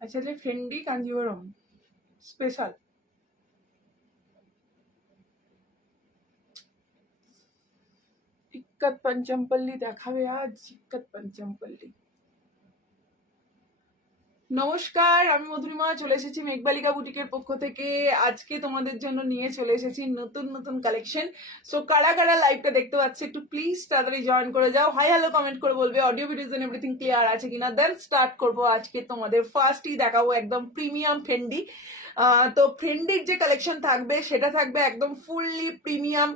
Actually Fendi Kanjeevaram special ikat Pochampally देखाबे आज इक्कत पंचमपल्ली। নমস্কার, আমি মধুরিমা চলে এসেছি মেঘবালিকা বুটিকের পক্ষ থেকে। আজকে তোমাদের জন্য নিয়ে চলে এসেছি নতুন নতুন কালেকশন। সো কারা কারা লাইভটা দেখতে পাচ্ছে একটু প্লিজ তাড়াতাড়ি জয়েন করে যাও, হাই হ্যালো কমেন্ট করে বলবে audio videos and everything clear আছে কিনা। দেন স্টার্ট করবো। আজকে তোমাদের ফার্স্টই দেখাবো একদম প্রিমিয়াম ফেন্ডি। তো ফেন্ডির যে কালেকশন থাকবে সেটা থাকবে একদম ফুললি প্রিমিয়াম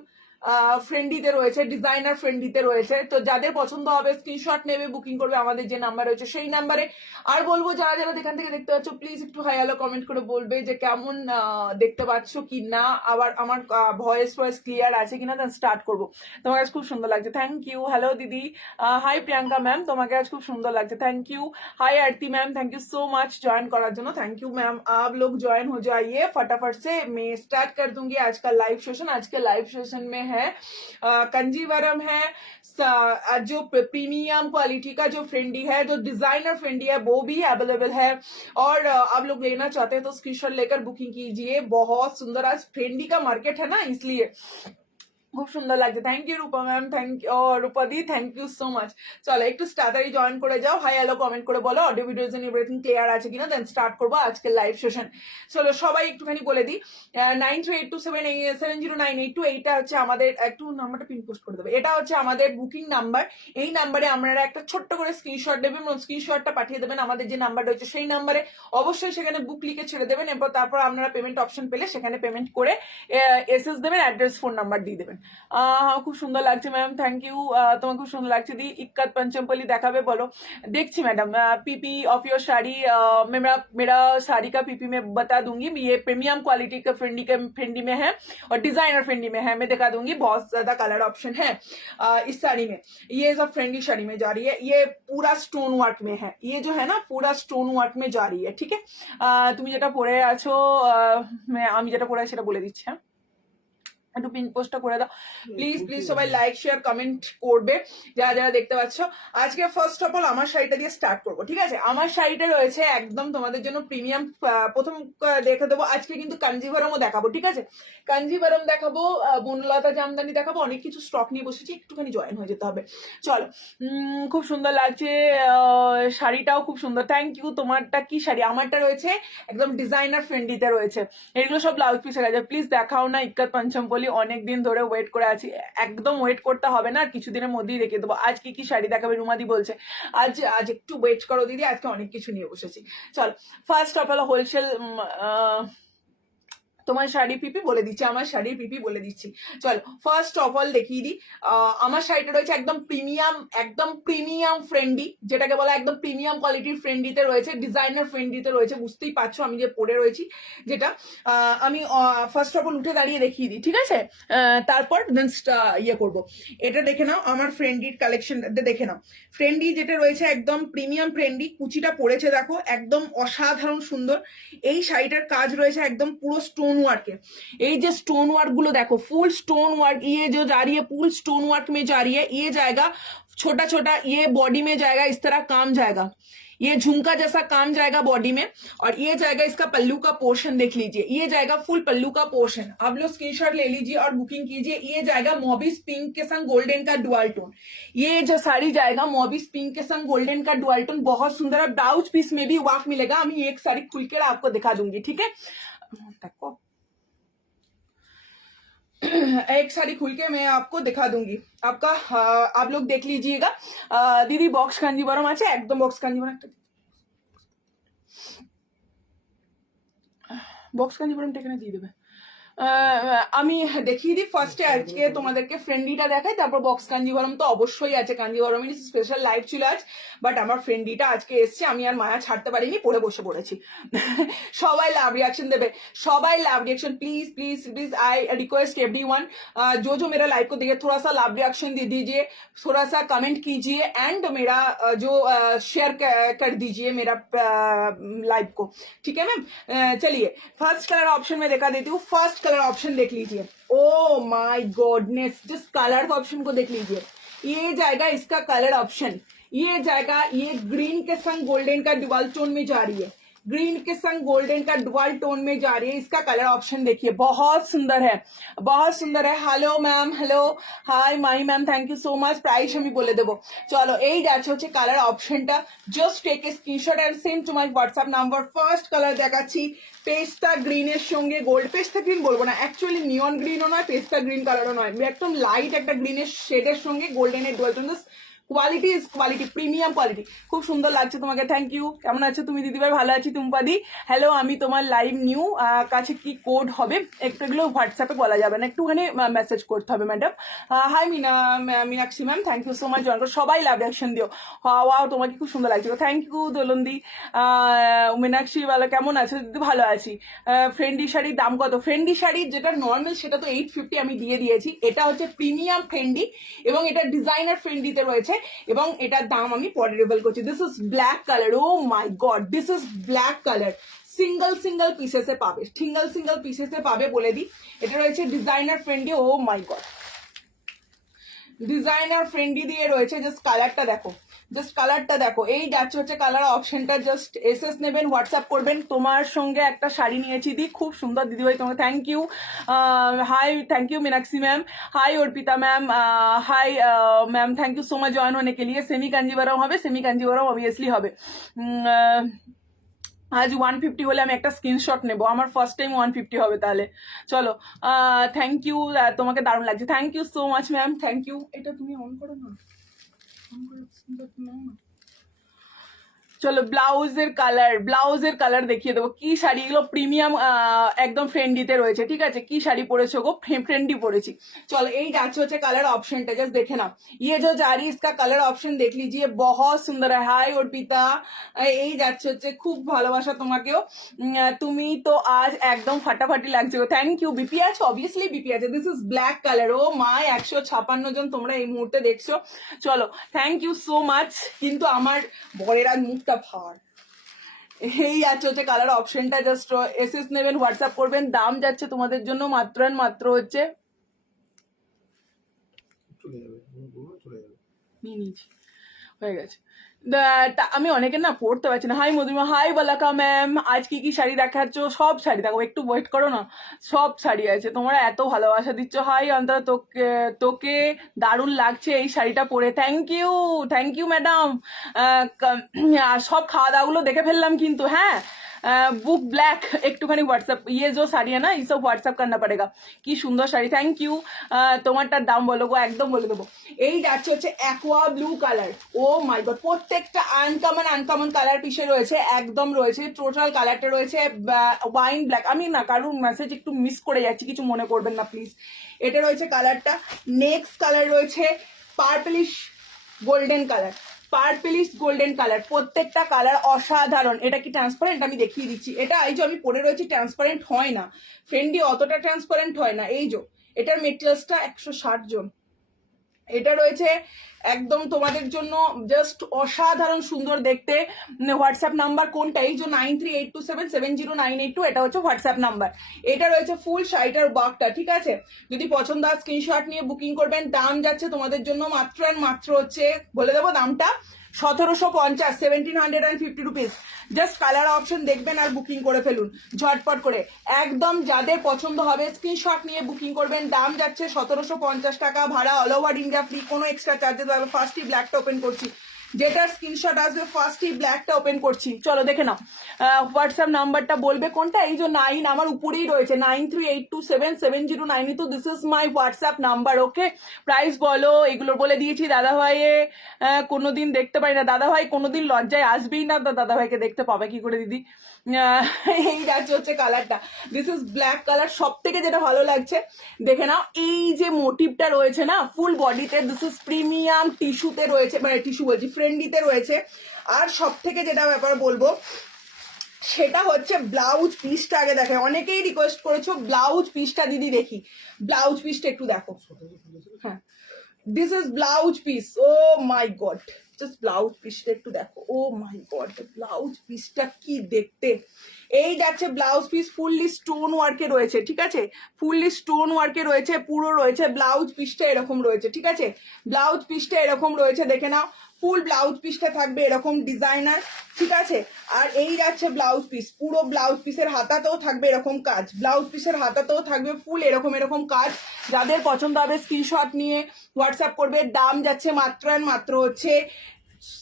ফ্রেন্ডিতে রয়েছে, ডিজাইনার ফ্রেন্ডিতে রয়েছে। তো যাদের পছন্দ হবে স্ক্রিনশট নেবে, বুকিং করবে আমাদের যে নাম্বার রয়েছে সেই নাম্বারে। আর বলবো যারা যারা এখান থেকে দেখতে পাচ্ছ প্লিজ একটু হাই হ্যালো কমেন্ট করে বলবে যে কেমন দেখতে পাচ্ছ কি না, আবার আমার ভয়েস ক্লিয়ার আছে কিনা। দেন স্টার্ট করবো। তোমাকে আজ খুব সুন্দর লাগছে, থ্যাংক ইউ। হ্যালো দीदी, হাই প্রিয়াঙ্কা ম্যাম, তোমাকে আজ খুব সুন্দর লাগছে, thank you. Hi Aarti ma'am, thank you so much join करार জন্য, थैंक यू मैम। आप लोग ज्वाइन हो जाइए फटाफट से। मैं स्टार्ट कर दूंगी आज का लाइव सेशन। आज के लाइव सेशन में है कंजीवरम है, जो प्रीमियम क्वालिटी का जो फ्रेंडी है, जो डिजाइनर फ्रेंडी है वो भी अवेलेबल है। और आप लोग लेना चाहते हैं तो स्क्रीनशॉट लेकर बुकिंग कीजिए। बहुत सुंदर आज फ्रेंडी का मार्केट है ना, इसलिए খুব সুন্দর লাগছে। Thank you Rupa ma'am, thank you রূপাদি, থ্যাংক ইউ সো মাচ। চলো একটু তাড়াতাড়ি জয়েন করে যাও, হাই হ্যালো কমেন্ট করে বলো audio videos and everything clear আছে কিনা। দেন স্টার্ট করবো আজকের লাইভ সেশন। চলো সবাই একটুখানি বলে দিই, 9382770982 এইটা হচ্ছে আমাদের, একটু নাম্বারটা পিন পোস্ট করে দেবে, এটা হচ্ছে আমাদের বুকিং নাম্বার। এই নাম্বারে আপনারা একটা ছোট্ট করে স্ক্রিনশট দেবেন, স্ক্রিনশটটা পাঠিয়ে দেবেন আমাদের যে নাম্বার রয়েছে সেই নাম্বারে। অবশ্যই সেখানে বুক লিখে ছেড়ে দেবেন, এরপর তারপর আপনারা পেমেন্ট অপশন পেলে সেখানে পেমেন্ট করে এসএস দেবেন, অ্যাড্রেস ফোন নাম্বার দিয়ে দেবেন। খুব সুন্দর লাগছে ম্যাম, থ্যাংক ইউ। তোমার খুব সুন্দর লাগছে दी। इक्कत पंचमपल्ली देखाबे बोलो, देखी madam. PP of your sari, मेरा साड़ी का पीपी में बता दूंगी। ये प्रीमियम क्वालिटी का फेंडी में है और डिजाइनर फेंडी में है, मैं दिखा दूंगी। बहुत ज्यादा कलर ऑप्शन है इस साड़ी में। ये सब फ्रेंडी साड़ी में जा रही है, ये पूरा स्टोन वर्क में है, ये जो है ना पूरा स्टोन वर्क में जा रही है, ठीक है। তুমি যেটা পরে আছো, আমি যেটা পরে আছি সেটা বলে দিচ্ছি। হ্যাঁ, একটু পিন পোস্টটা করে দাও প্লিজ প্লিজ। সবাই লাইক শেয়ার কমেন্ট করবে যারা যারা দেখতে পাচ্ছ। আজকে ফার্স্ট অফ অল আমার শাড়িটা দিয়ে স্টার্ট করবো, ঠিক আছে। আমার শাড়িটা রয়েছে একদম তোমাদের জন্য প্রিমিয়াম। প্রথম দেখে দেবো আজকে কিন্তু কাঞ্জিভারমও দেখাবো, ঠিক আছে। কাঞ্জিভারম দেখাবো, বনলতা জামদানি দেখাবো, অনেক কিছু স্টক নিয়ে বসেছি, একটুখানি জয়েন হয়ে যেতে হবে। চলো, খুব সুন্দর লাগছে শাড়িটাও, খুব সুন্দর, থ্যাংক ইউ। তোমারটা কি শাড়ি? আমারটা রয়েছে একদম ডিজাইনার ফ্রেন্ডিতে রয়েছে। এগুলো সব ব্লাউজ পিস আছে, প্লিজ দেখাও না ইক্কত पंचमपल्ली। অনেক দিন ধরে ওয়েট করে আছি, একদম ওয়েট করতে হবে না, আর কিছুদিনের মধ্যেই রেখে দেবো। আজকে কি শাড়ি দেখাবে রুমাদি বলছে, আজ একটু ওয়েট করো দিদি, আজকে অনেক কিছু নিয়ে বসেছি। চলো ফার্স্ট অফ অল হোলসেল, তোমার শাড়ি পিপি বলে দিচ্ছি, আমার শাড়ির পিপি বলে দিচ্ছি। চলো ফার্স্ট অফ অল দেখিয়ে দিই। আমার শাড়িটা রয়েছে একদম প্রিমিয়াম ফ্রেন্ডি, যেটাকে বলা একদম প্রিমিয়াম কোয়ালিটির ফ্রেন্ডিতে রয়েছে, ডিজাইনার ফ্রেন্ডিতে রয়েছে। বুঝতেই পারছো আমি যে পরে রয়েছি যেটা। আমি ফার্স্ট অফ অল উঠে দাঁড়িয়ে দেখিয়ে দিই, ঠিক আছে। তারপর দেন ইয়ে করবো। এটা দেখে নাও, আমার ফ্রেন্ডির কালেকশন দেখে নাও। ফ্রেন্ডি যেটা রয়েছে একদম প্রিমিয়াম ফ্রেন্ডি, কুচিটা পড়েছে দেখো একদম অসাধারণ সুন্দর। এই শাড়িটার কাজ রয়েছে একদম পুরো স্টোন वर्क है। ये जो स्टोन वर्क गुलो देखो, फुल स्टोन वर्क, ये जो जा रही है फुल स्टोन वर्क में जा रही है। ये जाएगा छोटा छोटा, ये बॉडी में जाएगा, इस तरह काम जाएगा, ये झुमका जैसा काम जाएगा बॉडी में। और ये जाएगा इसका पल्लू का पोर्शन, देख लीजिए ये जाएगा फुल पल्लू का पोर्शन। आप लोग स्क्रीनशॉट ले लीजिए और बुकिंग कीजिए। ये जाएगा मॉबिस पिंक के संग गोल्डन का डुअल टोन। ये जो साड़ी जाएगा मॉबिस पिंक के संग गोल्डन का डुअल टोन, बहुत सुंदर है। ब्लाउज पीस में भी वर्क मिलेगा। हम एक साड़ी खुलकर आपको दिखा दूंगी, ठीक है। एक साड़ी खुल के मैं आपको दिखा दूंगी आपका। आप लोग देख लीजिएगा। दीदी बॉक्स कांजीवरम আছে একদম, বক্স কাঞ্জিবরম একটা, বক্স কাঞ্জিবরমটা এখানে দিয়ে দেবে। আমি দেখিয়ে দিই ফার্স্টে আজকে তোমাদেরকে ফ্রেন্ডিটা দেখাই, তারপর বক্স কাঞ্জিভরম তো অবশ্যই আছে। কাঞ্জিভরমের স্পেশাল লাইভ ছিল আজ, বাট আমার ফ্রেন্ডিটা আজকে এসছে, আমি আর মায়া ছাড়তে পারিনি, পড়ে বসে পড়েছি। সবাই লাভ রিएक्शन देवे, সবাই love reaction please please please. I request everyone जो मेरा लाइव को देखे थोड़ा सा लाभ रिएक्शन दे दीजिए, थोड़ा सा कमेंट कीजिए एंड मेरा जो शेयर कर दीजिए मेरा लाइव को, ठीक है मैम। चलिए फर्स्ट कलर ऑप्शन में दिखा देती हूँ। फर्स्ट कलर ऑप्शन देख लीजिए, ओ माय गॉडनेस, जिस कलर ऑप्शन को देख लीजिए, ये जाएगा इसका कलर ऑप्शन। ये जाएगा, ये ग्रीन के संग गोल्डन का डुअल टोन में जा रही है, ग्रीन के संग गोल्डन का डुअल टोन में जा रही है। इसका कलर ऑप्शन देखिए, बहुत सुंदर है, बहुत सुंदर है। Hello ma'am, hello, hi my ma'am, thank you सो माच। প্রাইস আমি বলে দেবো। চলো, এই যাচ্ছে হচ্ছে কালার অপশনটা। Just take a screenshot and send to my WhatsApp number. First colour দেখাচ্ছি পেস্তা গ্রিনের সঙ্গে গোল্ড, পেস্তা গ্রিন বলবো না, অ্যাকচুয়ালি নিয়ন গ্রিনও নয়, পেস্তা গ্রিন কালারও নয়, একদম লাইট একটা গ্রিনের শেডের সঙ্গে গোল্ডেনের dual tone. Quality is quality, premium quality, খুব সুন্দর লাগছে তোমাকে, থ্যাংক ইউ। কেমন আছো তুমি দিদিভাই? ভালো আছি তুমপাদি। হ্যালো, আমি তোমার লাইভ নিউ, কাছে কি কোড হবে একটু, এগুলো হোয়াটসঅ্যাপে বলা যাবে না, একটুখানি মেসেজ করতে হবে madam. Hi Meenakshi ma'am, thank you so much join করো, সবাই লাভ রিয়াকশন দিও। ওয়াও, তোমাকে খুব সুন্দর লাগছে, থ্যাংক ইউ দোলন্দি। মীনাক্ষী বলো কেমন আছো দিদি? ভালো আছি। ফ্রেন্ডি শাড়ির দাম কত? ফ্রেন্ডি শাড়ির যেটা নর্মাল সেটা তো 850 আমি দিয়ে দিয়েছি, এটা হচ্ছে প্রিমিয়াম ফ্রেন্ডি এবং এটা ডিজাইনার ফ্রেন্ডিতে রয়েছে এবং এটার দাম আমি পরে রিভিল করছি। This is black colour, oh my God, this is black colour. Single single পিসেসে পাবে, সিঙ্গল সিঙ্গল পিসেসে পাবে বলে দিই। এটা রয়েছে designer Fendi, oh my God, designer Fendi দিয়ে রয়েছে। জাস্ট কালারটা দেখো, জাস্ট কালারটা দেখো, এই যাচ্ছে হচ্ছে কালার অপশনটা। জাস্ট এসএস নেবেন, হোয়াটসঅ্যাপ করবেন। তোমার সঙ্গে একটা শাড়ি নিয়েছি দি, খুব সুন্দর দিদিভাই, তোমাকে thank you. Hi, thank you Meenakshi ma'am, hi Arpita ma'am, hi ma'am, thank you so much join होने के लिए। सेमी कांजीवरम হবে, সেমি কাঞ্জিভরম অবভিয়াসলি হবে। আজ 150 হলে আমি একটা স্ক্রিনশট নেব, আমার ফার্স্ট টাইম 150 হবে তাহলে। চলো, থ্যাংক ইউ, তোমাকে দারুণ লাগছে, thank you so much ma'am, thank you. এটা তুমি অন করো না, অন করে নাও না। চলো, ব্লাউজের কালার দেখিয়ে দেবো। কি শাড়ি এগুলো, প্রিমিয়াম একদম ফ্রেন্ডিতে রয়েছে, ঠিক আছে। কি শাড়ি পরেছো গো? ফ্রেন্ডি পরেছি। চলো, এই যাচ্ছে হচ্ছে কালার অপশনটা, জাস্ট দেখে নাও। ये जो जा रही है इसका कलर ऑप्शन देख लीजिए, बहुत सुंदर है। हाय অর্পিতা, এই যাচ্ছে হচ্ছে, খুব ভালোবাসা তোমাকেও। তুমি তো আজ একদম ফাটাফাটি লাগছে গো, থ্যাংক ইউ। বিপি আছে, অবভিয়াসলি বিপি আছে। দিস ইজ ব্ল্যাক কালার, ও মা, 156 জন তোমরা এই মুহূর্তে দেখছো। চলো, থ্যাংক ইউ সো মাচ। কিন্তু আমার বরের আজ মুখটা ভার। এই আছে হচ্ছে কালার অপশনটা, জাস্ট এসএস নেবেন, হোয়াটসঅ্যাপ করবেন। দাম যাচ্ছে তোমাদের জন্য মাত্র মাত্র হচ্ছে হয়ে গেছে। আমি অনেকে না পড়তে পারছি না। হাই মধুরিমা, হাই বলাকা ম্যাম, আজ কি কি শাড়ি দেখাচ্ছ? সব শাড়ি দেখো, একটু ওয়েট করো না, সব শাড়ি আছে। তোমরা এত ভালোবাসা দিচ্ছ। হাই অন্তরা, তোকে দারুণ লাগছে এই শাড়িটা পরে, থ্যাংক ইউ ম্যাডাম। সব খাওয়া দাওয়াগুলো দেখে ফেললাম কিন্তু, হ্যাঁ। बुक ब्लैक একটুখানি হোয়াটসঅ্যাপ, ये जो শাড়ি है ना ये सब হোয়াটসঅ্যাপ करना पड़ेगा। কি সুন্দর শাড়ি, থ্যাংক ইউ। তোমারটার দাম বলো গো, একদম বলে দেবো। এই যাচ্ছে হচ্ছে aqua blue colour, oh my god, প্রত্যেকটা আনকমন কালার পিসে রয়েছে, একদম রয়েছে। টোটাল কালারটা রয়েছে ওয়াইন ব্ল্যাক। আমি না কারোর মেসেজ একটু মিস করে যাচ্ছি, কিছু মনে করবেন না প্লিজ। এটা রয়েছে কালারটা। নেক্সট কালার রয়েছে purplish golden colour, purplish golden colour. প্রত্যেকটা কালার অসাধারণ। এটা কি ট্রান্সপারেন্ট? আমি দেখিয়ে দিচ্ছি। এটা এই যে আমি পরে রয়েছি, ট্রান্সপারেন্ট হয় না ফ্রেন্ডি, অতটা ট্রান্সপারেন্ট হয় না। এই যে এটার মেটেরিয়ালসটা 160 জন। এটা রয়েছে একদম তোমাদের জন্য জাস্ট অসাধারণ সুন্দর দেখতে। হোয়াটসঅ্যাপ নাম্বার কোনটা? এই যে 9382770982, এটা হচ্ছে হোয়াটসঅ্যাপ নাম্বার। এটা রয়েছে ফুল শাড়িটার ওয়ার্কটা, ঠিক আছে। যদি পছন্দ হয় স্ক্রিনশট নিয়ে বুকিং করবেন। দাম যাচ্ছে তোমাদের জন্য মাত্র মাত্র হচ্ছে, বলে দেবো দামটা, 1750, 1750 রুপিস। জাস্ট কালার অপশন দেখবেন আর বুকিং করে ফেলুন ঝটপট করে। একদম যাদের পছন্দ হবে স্ক্রিনশট নিয়ে বুকিং করবেন। দাম যাচ্ছে 1750 টাকা, ভাড়া অল ওভার ইন্ডিয়া ফ্রি, কোনো এক্সট্রা চার্জেস হবে। ফার্স্টই ব্ল্যাকটা ওপেন করছি, যেটার স্ক্রিনশট আসবে ফার্স্টই ব্ল্যাকটা ওপেন করছি। চলো দেখে নাও। হোয়াটসঅ্যাপ নাম্বারটা বলবে কোনটা? এই যে 9 আমার উপরেই রয়েছে, 9382777092। This is my WhatsApp number, okay. Price বলো, এগুলো বলে দিয়েছি। দাদা ভাইয়ে কোনোদিন দেখতে পারি না, দাদা ভাই কোনোদিন লজ্জায় আসবেই না, দাদা ভাইকে দেখতে পাবে কি করে দিদি। এই যাচ্ছে হচ্ছে কালারটা, দিস ইজ ব্ল্যাক কালার। সব থেকে যেটা ভালো লাগছে দেখে নাও, এই যে মোটিভটা রয়েছে না ফুল বডিতে, দিস ইজ প্রিমিয়াম টিস্যুতে রয়েছে, মানে টিস্যু বলছি ফ্রেন্ডিতে রয়েছে। আর সব থেকে যেটা ব্যাপার বলবো সেটা হচ্ছে ব্লাউজ পিসটা আগে দেখে। অনেকেই রিকোয়েস্ট করেছো ব্লাউজ পিসটা দিদি দেখি, ব্লাউজ পিসটা একটু দেখো। হ্যাঁ, this is blouse piece, oh my god, just blouse পিসটা একটু দেখো, ও মাই গড, ব্লাউজ পিসটা কি দেখতে। এই যাচ্ছে ব্লাউজ পিস, ফুললি স্টোন ওয়ার্কে রয়েছে, ঠিক আছে, ফুললি স্টোন ওয়ার্কে রয়েছে, পুরো রয়েছে। ব্লাউজ পিসটা এরকম রয়েছে, ঠিক আছে, ব্লাউজ পিসটা এরকম রয়েছে, দেখে নাও। ফুল ব্লাউজ পিসটা থাকবে এরকম ডিজাইনার, ঠিক আছে। আর এই যাচ্ছে ব্লাউজ পিস, পুরো ব্লাউজ পিসের হাতাতেও থাকবে এরকম কাজ, ব্লাউজ পিসের হাতাতেও থাকবে ফুল এরকম কাজ। যাদের পছন্দ হবে স্ক্রিনশট নিয়ে হোয়াটসঅ্যাপ করবে। দাম যাচ্ছে মাত্র মাত্র হচ্ছে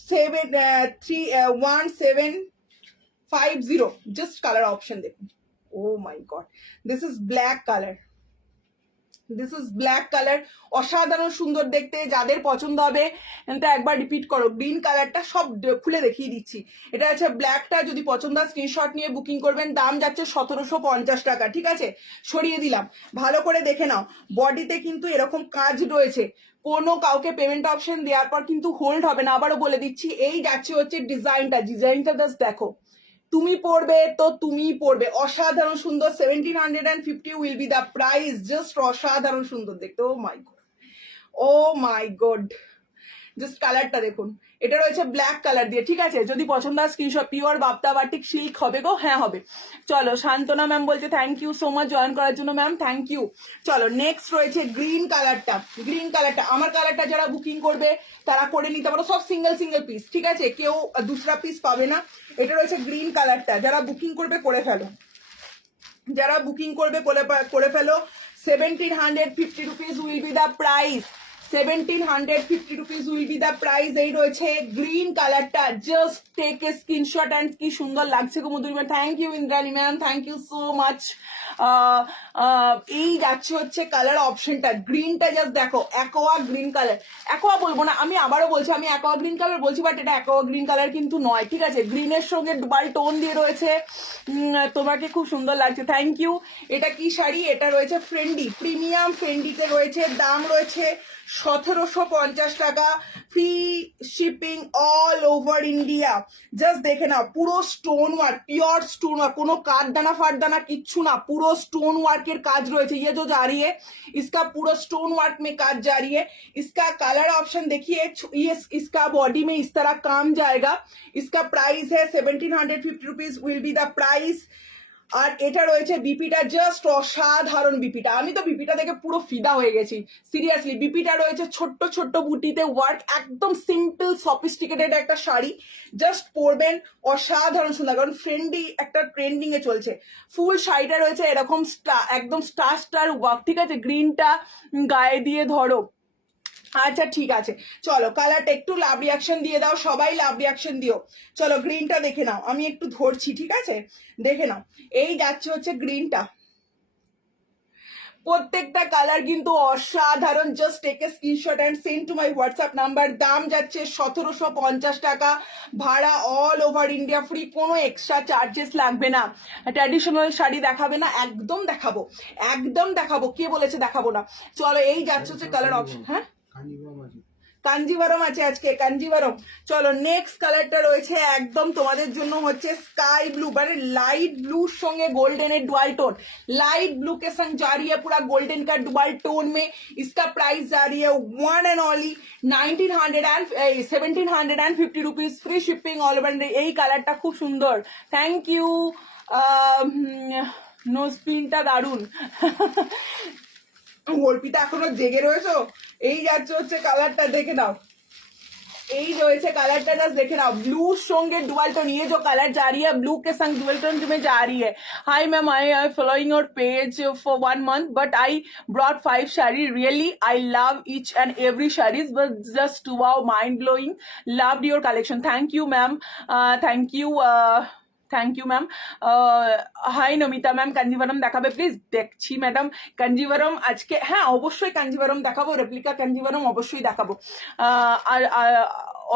1750। জাস্ট কালার অপশন দেখুন। Oh my God, this is black colour, this is black colour, অসাধারণ সুন্দর দেখতে। যাদের পছন্দ হবে তো একবার রিপিট করো। গ্রিন কালারটা সব খুলে দেখিয়ে দিচ্ছি। এটা আছে ব্ল্যাকটা, যদি পছন্দ হয় স্ক্রিনশট নিয়ে বুকিং করবেন। দাম যাচ্ছে 1750 টাকা, ঠিক আছে। সরিয়ে দিলাম, ভালো করে দেখে নাও। বডিতে কিন্তু এরকম কাজ রয়েছে, কোনো কাউকে পেমেন্ট অপশন দেওয়ার পর কিন্তু হোল্ড হবে না। আবারও বলে দিচ্ছি, এই যাচ্ছে হচ্ছে ডিজাইনটা জাস্ট দেখো। তুমি পড়বে তো তুমি পড়বে, অসাধারণ সুন্দর। 1750 will be the price. Just অসাধারণ সুন্দর দেখতে। ও my god, O my god, just কালারটা দেখুন। এটা রয়েছে ব্ল্যাক কালার দিয়ে, ঠিক আছে। যদি পছন্দ হয় স্ক্রিনশট। পিওর বাপ্তা বাটিক সিল্ক হবে গো, হ্যাঁ হবে। চলো, শান্তনা ম্যাম বলছে thank you so much join করার জন্য ম্যাম, থ্যাংক ইউ। চলো নেক্সট রয়েছে গ্রিন কালারটা। গ্রিন কালারটা, আমার কালারটা যারা বুকিং করবে তারা করে নিতে পারো, সব সিঙ্গেল সিঙ্গেল পিস, ঠিক আছে, কেউ দুসরা পিস পাবে না। এটা রয়েছে গ্রিন কালারটা, যারা বুকিং করবে করে ফেলো, যারা বুকিং করবে করে ফেলো। 1750 rupees will be the price, 1750 rupees will be the price. এই রয়েছে গ্রিন কালারটা, just take a screenshot and কি সুন্দর লাগছে গো Madhuri ma'am, thank you Indrani ma'am, thank you so much. এই যাচ্ছে হচ্ছে কালার অপশনটা, গ্রিনটা জাস্ট দেখো, অ্যাকোয়া গ্রিন কালার। অ্যাকোয়া বলবো না, আমি আবারও বলছি, আমি অ্যাকোয়া গ্রিন কালার বলছি, বাট এটা অ্যাকোয়া গ্রিন কালার কিন্তু নয়, ঠিক আছে। গ্রিনের সঙ্গে ডুবাল টোন দিয়ে রয়েছে, তোমাকে খুব সুন্দর লাগছে, থ্যাংক ইউ। এটা কি শাড়ি? এটা রয়েছে ফ্রেন্ডি, প্রিমিয়াম ফ্রেন্ডিতে রয়েছে। দাম রয়েছে 1750 টাকা, free shipping all over India. Just দেখে নাও, পুরো stone work, pure stone work, কোনো কাঠদানা ফাটদানা কিচ্ছু না, পুরো স্টোन वर्क के काज रही है। ये जो जा रही है इसका पूरा स्टोन वर्क में काज जा रही है। इसका कलर ऑप्शन देखिए, ये इसका बॉडी में इस तरह काम जाएगा। इसका प्राइस है 1750 rupees will be the price. আর এটা রয়েছে বিপিটা, জাস্ট অসাধারণ বিপিটা। আমি তো বিপিটা দেখে পুরো ফিদা হয়ে গেছি, সিরিয়াসলি। বিপিটা রয়েছে ছোট্ট ছোট্ট বুটিতে ওয়ার্ক, একদম সিম্পল সফিস্টিকেটেড একটা শাড়ি। জাস্ট পরবেন, অসাধারণ সুন্দর, কারণ ফ্রেন্ডি একটা ট্রেন্ডিং এ চলছে। ফুল শাড়িটা রয়েছে এরকম একদম স্টার স্টার ওয়ার্ক, ঠিক আছে। গ্রিনটা গায়ে দিয়ে ধরো, আচ্ছা ঠিক আছে। চলো কালারটা একটু লাভ রিয়াকশন দিয়ে দাও, সবাই লাভ রিয়াকশন দিও। চলো গ্রিনটা দেখে নাও, আমি একটু ধরছি, ঠিক আছে, দেখে নাও। এই যাচ্ছে হচ্ছে গ্রিনটা, প্রত্যেকটা কালার কিন্তু অসাধারণ। Just take a screenshot and send to my WhatsApp number. দাম যাচ্ছে 1750 টাকা, ভাড়া অল ওভার ইন্ডিয়া ফ্রি, কোনো এক্সট্রা চার্জেস লাগবে না। ট্র্যাডিশনাল শাড়ি দেখাবে না, একদম দেখাবো, একদম দেখাবো, কে বলেছে দেখাবো না। চলো এই যাচ্ছে হচ্ছে কালার অপশন। হ্যাঁ, কাঞ্জিভারম আছে আজকে, কাঞ্জিভারম। চলো নেক্সট কালারটা রয়েছে একদম তোমাদের জন্য হচ্ছে स्काई ब्लू, মানে लाइट ब्लू সঙ্গে গোল্ডেনের ডুয়াল टोन। लाइट ब्लू के संग जा रही है पूरा गोल्डन का डुअल टोन में। इसका प्राइस जा रही है 1 and only 1750 rupees, free shipping all over. এই কালারটা খুব সুন্দর, থ্যাংক ইউ। নোজ পিনটা দারুন। অর্পিতা এখনো জেগে রয়েছো। এই যাচ্ছে হচ্ছে কালারটা, দেখে নাও। এই রয়েছে কালারটা, জাস্ট দেখে নাও, ब्लू সঙ্গে ডুয়াল টোন। ये जो कलर जा रही है ब्लू के संग डुअल टोन में जा रही है। Hi ma'am, I am following your page for 1 month but I brought 5 sari, really I love each and every saris, but just wow, mind blowing, loved your collection, thank you ma'am, thank you, thank you ma'am. Hi Namita ma'am, Kanjivaram দেখাবে please? দেখছি madam Kanjivaram আজকে, হ্যাঁ অবশ্যই কাঞ্জিভারম দেখাবো, replica Kanjivaram অবশ্যই দেখাবো। আর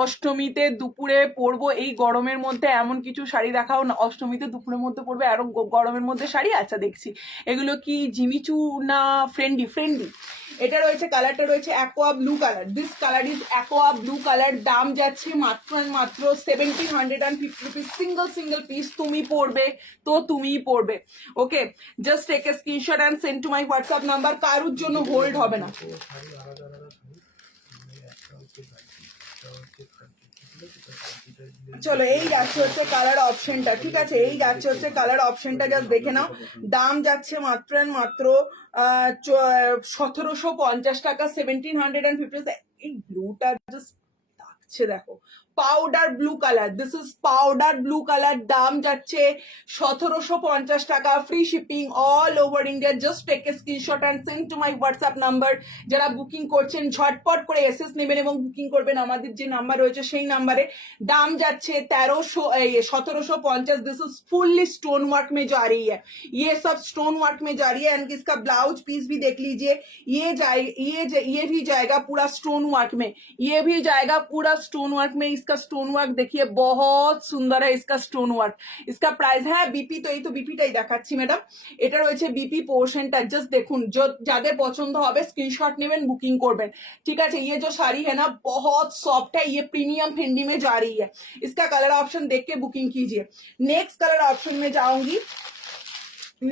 অষ্টমীতে দুপুরে পরবো এই গরমের মধ্যে, এমন কিছু শাড়ি দেখাও না। অষ্টমীতে দুপুরের মধ্যে পরবে আর গরমের মধ্যে শাড়ি, আচ্ছা দেখছি। এগুলো কি জিমিচু না ফ্রেন্ডি? ফ্রেন্ডি। এটা রয়েছে, কালারটা রয়েছে aqua blue colour. This colour is aqua blue colour. দাম যাচ্ছে মাত্র মাত্র 1750 রুপিস, সিঙ্গল সিঙ্গল পিস। তুমি পড়বে তো তুমিই পড়বে, okay. Just take a screenshot and send to my WhatsApp number, কারুর জন্য হোল্ড হবে না। চলো এই যাচ্ছে হচ্ছে কালার অপশনটা, ঠিক আছে, এই যাচ্ছে হচ্ছে কালার অপশনটা, জাস্ট দেখে নাও। দাম যাচ্ছে মাত্র মাত্র 1750 টাকা, 1750। এই ব্লুটা জাস্ট যাচ্ছে দেখো powder blue colour, this is powder blue colour, দাম যাচ্ছে 1750 টাকা, free shipping all over India. Just take a screenshot and send to my WhatsApp number. যারা বুকিং করছেন ঝটপট করে এসএস নেবেন এবং বুকিং করবেন আমাদের যে নাম্বার রয়েছে সেই নাম্বারে। दाम जाच्छे 1750। This is fully stone work में जा रही है, ये सब स्टोन वर्क में जा रही है। एंड इसका ब्लाउज पीस भी देख लीजिए, ये भी जाएगा पूरा स्टोन वर्क में, ये भी जाएगा पूरा स्टोन वर्क में। इसका स्टोन वर्क देखिए बहुत सुंदर है इसका स्टोन वर्क। इसका प्राइस है बीपी, तो এই তো বিপিটাই দেখাচ্ছি ম্যাডাম, এটা রয়েছে বিপি পোর্শনটা। জাস্ট দেখুন, যাদের পছন্দ হবে স্ক্রিনশট নেবেন, বুকিং করবেন, ঠিক আছে। ये जो साड़ी है ना बहुत सॉफ्ट है, ये प्रीमियम फेंडी में जा रही है। इसका कलर ऑप्शन देख के बुकिंग कीजिए। नेक्स्ट कलर ऑप्शन में जाऊंगी,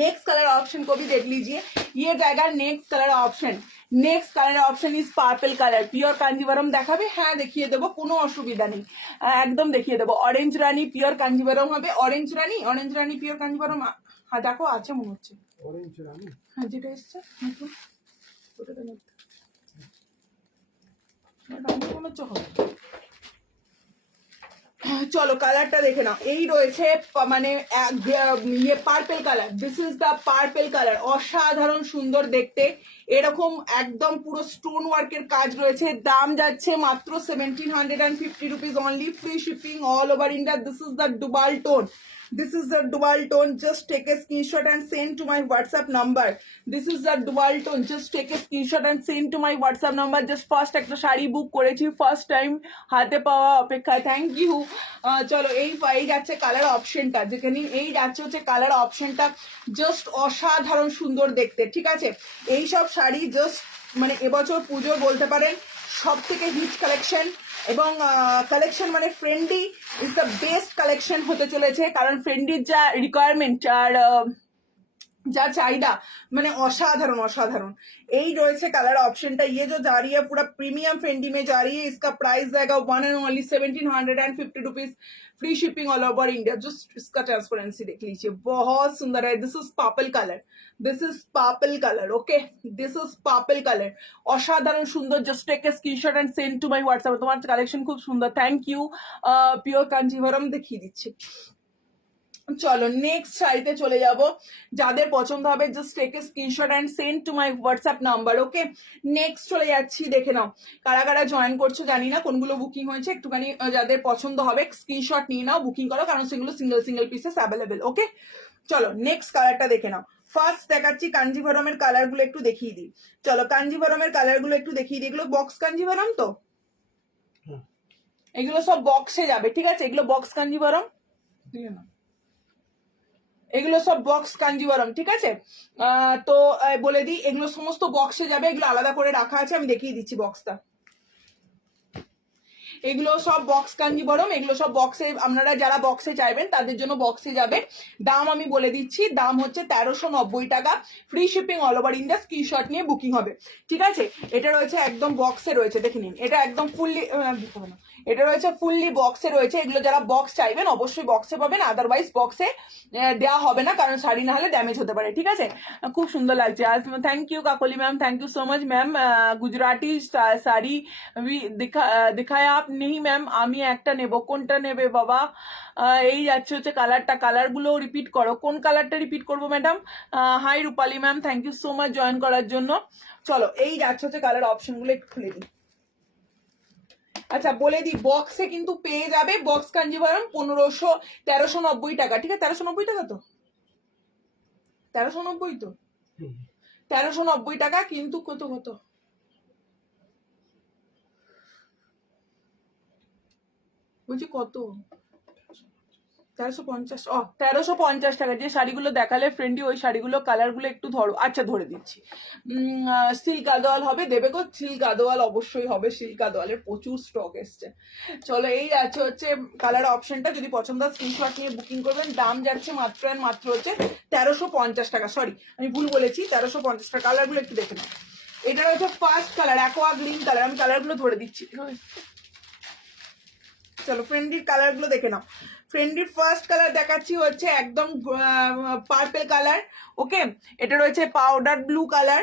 नेक्स्ट कलर ऑप्शन को भी देख लीजिए, ये जाएगा next colour option. Next colour option is purple colour, pure Kanjivaram देखाबे, हाँ देखिए देबो, कोनो असुविधा नहीं, एकदम देखिए देबो। ऑरेंज रानी पियोर कांजीवरम হবে, ऑरेंज रानी पियोर कांजीवरम, हाँ देखो আছে মনে হচ্ছে অরেঞ্জ রানী, হ্যাঁ যেটা এসছে নতুন ওটার মধ্যে রানী মনে হচ্ছে হবে। চলো কালারটা দেখে নাও, এই রয়েছে মানে ইয়ে purple colour, this is the purple colour, অসাধারণ সুন্দর দেখতে, এরকম একদম পুরো স্টোন ওয়ার্কের কাজ রয়েছে। দাম যাচ্ছে মাত্র 1750 rupees only, free shipping all over India. This is the dual tone, this is the dual tone. Just take a screenshot and send to my WhatsApp number. This is the dual tone, just take a screenshot and send to my WhatsApp number. Just first একটা শাড়ি বুক করেছি, first time হাতে পাওয়া অপেক্ষায়, thank you. চলো এই যাচ্ছে colour অপশনটা, যেখানে এই যাচ্ছে হচ্ছে কালার অপশনটা, জাস্ট অসাধারণ সুন্দর দেখতে, ঠিক আছে। এই সব শাড়ি জাস্ট মানে এবছর পুজো বলতে পারেন সব থেকে হিট কালেকশন, এবং কালেকশন মানে ফ্রেন্ডি ইজ দ্য বেস্ট কালেকশন হতে চলেছে, কারণ ফ্রেন্ডির যা রিকোয়ারমেন্ট আর যা চাহিদা মানে অসাধারণ অসাধারণ। এই রয়েছে কালার ऑप्शनটা, ये जो जा रही है पूरा प्रीमियम फेंडी में जा रही है। इसका प्राइस जाएगा 1 and only 1750 rupees, free shipping all over India. Just इसका ट्रांसपेरेंसी देख लीजिए, बहुत सुंदर है। This is purple colour, this is purple colour, okay, this is purple colour, অসাধারণ সুন্দর। Just take a screenshot and send to my WhatsApp. তোমার collection খুব সুন্দর, থ্যাংক ইউ। পিওর কাঞ্জিভরম দেখিয়ে দিচ্ছি। চলো নেক্সট শাড়িতে চলে যাব, যাদের পছন্দ হবে just take a screenshot and send to my WhatsApp number, okay. Next চলে যাচ্ছি, দেখে নাও কারা কারা জয়েন করছো, জানি না কোনগুলো বুকিং হয়েছে, একটুখানি যাদের পছন্দ হবে স্ক্রিনশট নিয়ে নাও, বুকিং করো, কারণ সেগুলো সিঙ্গেল সিঙ্গেল পিসেস অ্যাভেলেবেল, ওকে। চলো নেক্সট কালারটা দেখে নাও। ফার্স্ট দেখাচ্ছি কাঞ্জিভরমের কালারগুলো একটু দেখিয়ে দিই। চলো কাঞ্জিভরমের কালারগুলো একটু দেখিয়ে দিই। এগুলো বক্স কাঞ্জিভরম তো, এগুলো সব বক্সে যাবে, ঠিক আছে, এগুলো বক্স কাঞ্জিভরম, না এগুলো সব বক্স কাঞ্জিভরম, ঠিক আছে। তো বলে দিই এগুলো সমস্ত বক্সে যাবে, এগুলো আলাদা করে রাখা আছে, আমি দেখিয়ে দিচ্ছি বক্সটা। এগুলো সব বক্স কাঞ্জিভরম, এগুলো সব বক্সে, আপনারা যারা বক্সে চাইবেন তাদের জন্য বক্সে যাবে। দাম আমি বলে দিচ্ছি, দাম হচ্ছে 1390 টাকা, free shipping all over India. Screenshot নিয়ে বুকিং হবে, ঠিক আছে। এটা রয়েছে একদম বক্সে রয়েছে, দেখে নিন, এটা একদম ফুললি, এটা রয়েছে ফুললি বক্সে রয়েছে। এগুলো যারা বক্স চাইবেন অবশ্যই বক্সে পাবেন, আদারওয়াইজ বক্সে দেওয়া হবে না, কারণ শাড়ি না হলে ড্যামেজ হতে পারে, ঠিক আছে। খুব সুন্দর লাগছে আজ, thank you Kakali ma'am, thank you so much ma'am. Gujarati sari দিখায় আপ নেই ম্যাম, আমি একটা নেব, কোনটা নেবে বাবা? এই যাচ্ছে হচ্ছে কালারটা, কালারগুলো রিপিট করো, কোন কালারটা রিপিট করবো madam? Hi Rupali ma'am, thank you so much join করার জন্য। চলো এই যাচ্ছে হচ্ছে কালার অপশনগুলো একটু খুলে দিই। আচ্ছা বলে দিই, বক্সে কিন্তু পেয়ে যাবে বক্স কাঞ্জিভরম 1390 টাকা, ঠিক আছে। 1390 টাকা তো, 1390 তো, 1390 টাকা কিন্তু কত কত বলছি কত, 1350, 1350 টাকা। যে শাড়িগুলো দেখালে ফ্রেন্ডি ওই শাড়িগুলো কালারগুলো একটু ধরো, আচ্ছা ধরে দিচ্ছি। সিল্ক আদোয়াল হবে, দেবে গো, সিল্ক আদোয়াল অবশ্যই হবে, সিল্ক আদোয়ালের প্রচুর স্টক এসছে। চলো এই যাচ্ছে হচ্ছে কালার অপশনটা, যদি পছন্দ স্ক্রিনশট নিয়ে বুকিং করবেন। দাম যাচ্ছে মাত্র মাত্র হচ্ছে 1350 টাকা, সরি আমি ভুল বলেছি, 1350 টাকা। কালারগুলো একটু দেখে নাও, এটা হচ্ছে first colour aqua green colour, আমি কালারগুলো ধরে দিচ্ছি। চলো ফ্রেন্ডির কালারগুলো দেখে নাও। ফ্রেন্ডির ফার্স্ট কালার দেখাচ্ছি হচ্ছে একদম পার্পল কালার, ওকে। এটা রয়েছে পাউডার ব্লু কালার,